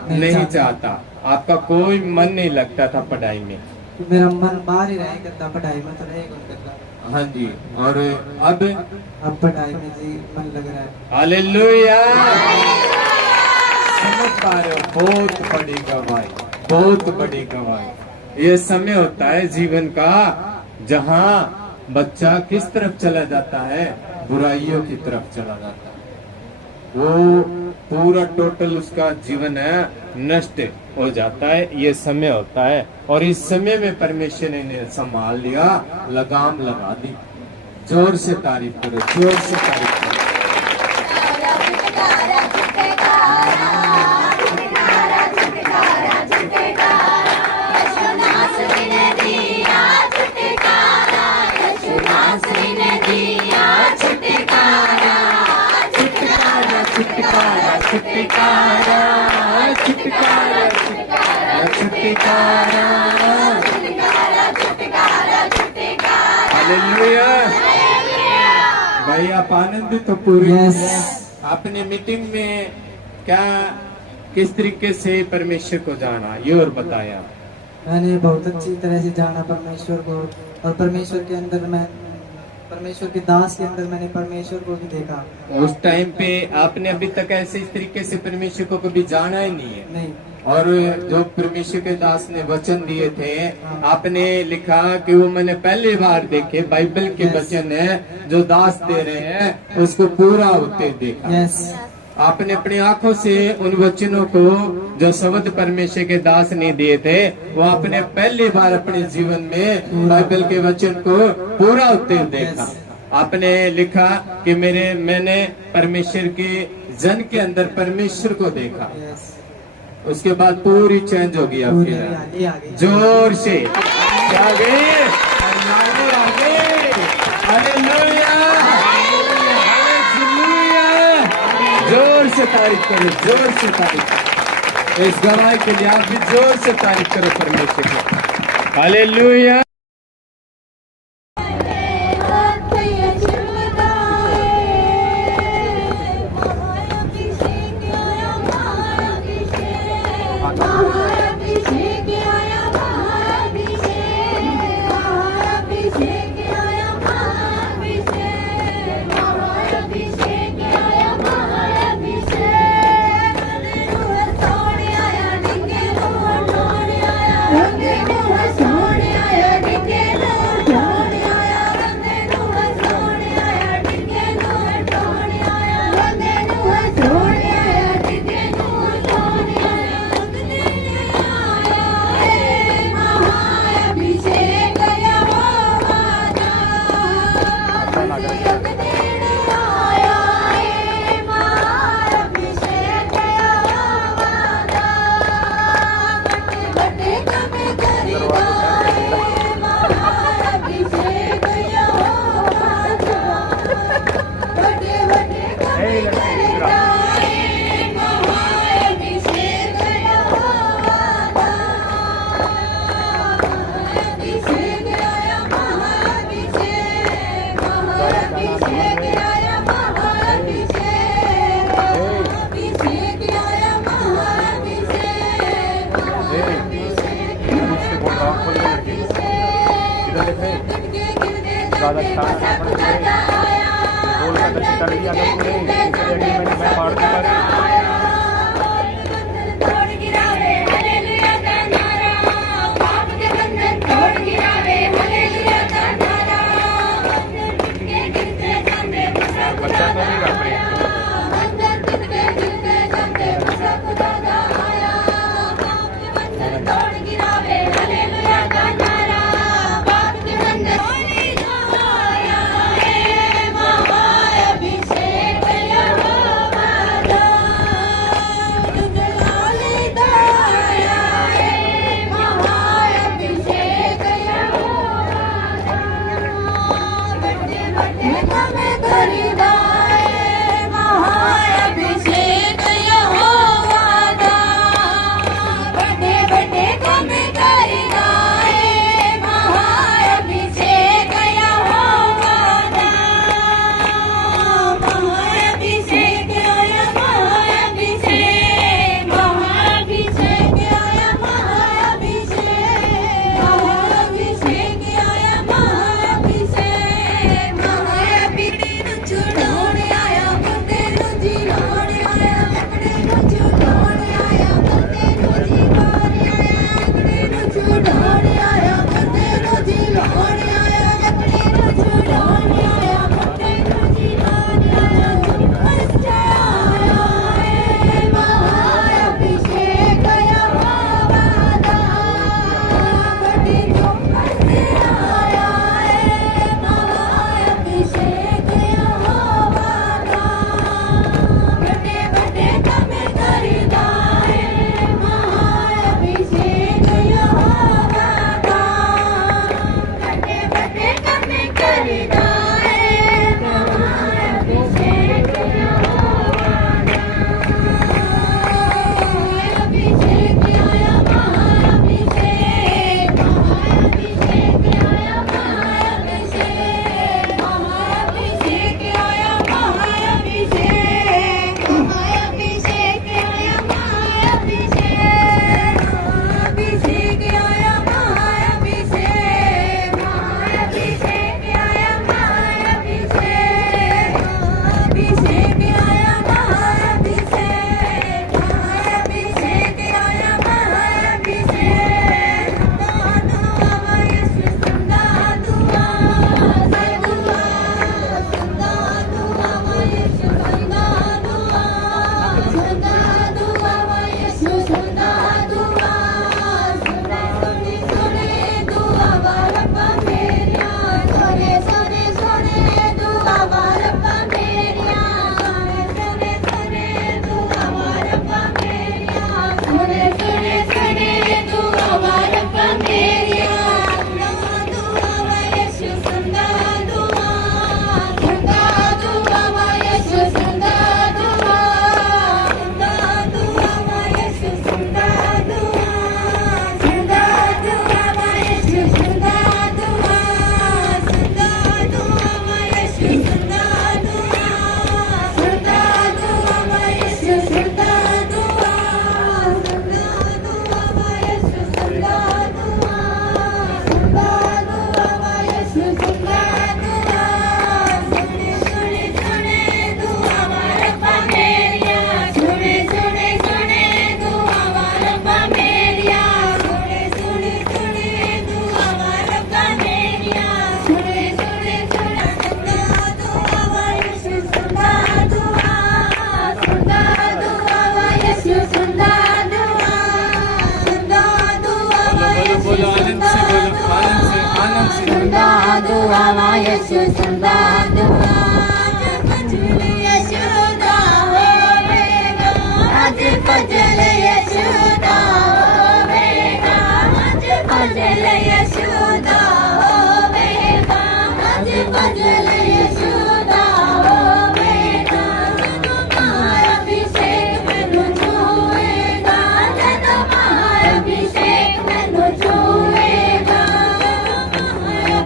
नहीं चाहता। आपका कोई मन नहीं लगता था पढ़ाई में। मेरा मन बाहर ही रहे करता, पढ़ाई में तो नहीं करता। हाँ जी। और अब पढ़ाई में जी मन लग रहा है। हालेलुया। समझ पा रहे हो? बहुत बड़ी गवाही, बहुत बड़ी गवाही। ये समय होता है जीवन का जहाँ बच्चा किस तरफ चला जाता है? बुराइयों की तरफ चला जाता है। वो पूरा टोटल उसका जीवन है नष्ट हो जाता है। ये समय होता है और इस समय में परमेश्वर ने इन्हें संभाल लिया, लगाम लगा दी। जोर से तारीफ करो, जोर से तारीफ करो। छुटकारा छुटकारा छुटकारा छुटकारा। हालेलुया। भाई आप आनंदित हो पूरी? आपने मीटिंग में क्या किस तरीके से परमेश्वर को जाना ये और बताया? मैंने बहुत अच्छी तरह से जाना परमेश्वर को, और परमेश्वर के अंदर मैं, परमेश्वर के दास के अंदर मैंने परमेश्वर को भी देखा। उस टाइम पे आपने अभी तक ऐसे इस तरीके से परमेश्वर को कभी जाना ही नहीं है। नहीं। और जो परमेश्वर के दास ने वचन दिए थे, आपने लिखा कि वो मैंने पहली बार देखे। बाइबल के वचन है जो दास दे रहे हैं उसको पूरा होते देखा। यस, आपने अपनी आंखों से उन वचनों को जो शब्द परमेश्वर के दास ने दिए थे वो आपने पहली बार अपने जीवन में बाइबल के वचन को पूरा होते देखा। आपने लिखा कि मैंने परमेश्वर के जन के अंदर परमेश्वर को देखा। उसके बाद पूरी चेंज होगी आपकी लाइफ। जोर से आगे आगे। हालेलुया, जोर से तारीफ करो, जोर से तारीफ करो। इस गवाही के लिए आप भी जोर से तारीफ करो परमेश्वर की। हालेलुया। ज़्यादा छाना ना पड़े बोल कर अच्छी तरह लिया कर पूरे एग्रीमेंट मैं पाड़ दूंगा बच्चा तो नहीं कर पाए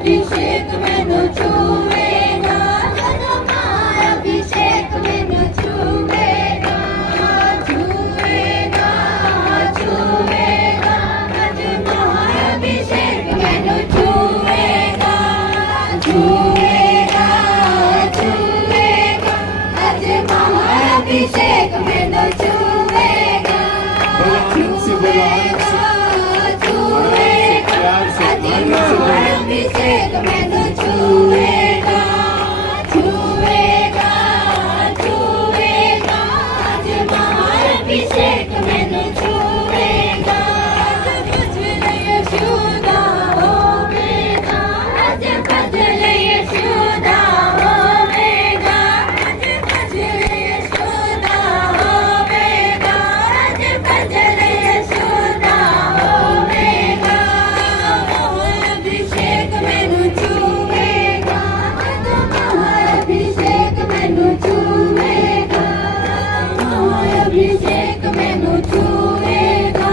अभिषेक में छुएगा अभिषेक मैनू छुएगा बोलो आनंद से, बोलो आनंद से, प्यार से, अभिषेक मैनू छुएगा छुएगा छुएगा आज महाअभिषेक मैनू छुएगा भजन यशोदा होवेगा आज भजन यशोदा होवेगा आज भजन यशोदा होवेगा आज भजन यशोदा होवेगा महाअभिषेक मैनू छुएगा आज महाअभिषेक मैनू छुएगा महाअभिषेक मैनू छुएगा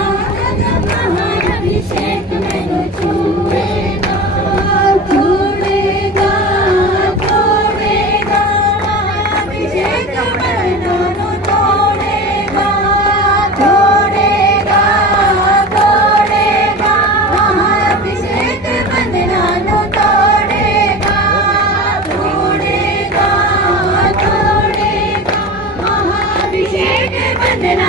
आज महाअभिषेक मैनू छुएगा छुएगा छुएगा महाअभिषेक मैनू तोड़ेगा तोड़ेगा तोड़ेगा महाअभिषेक बंधना तोड़ेगा तोड़ेगा तोड़ेगा महाअभिषेक बंधना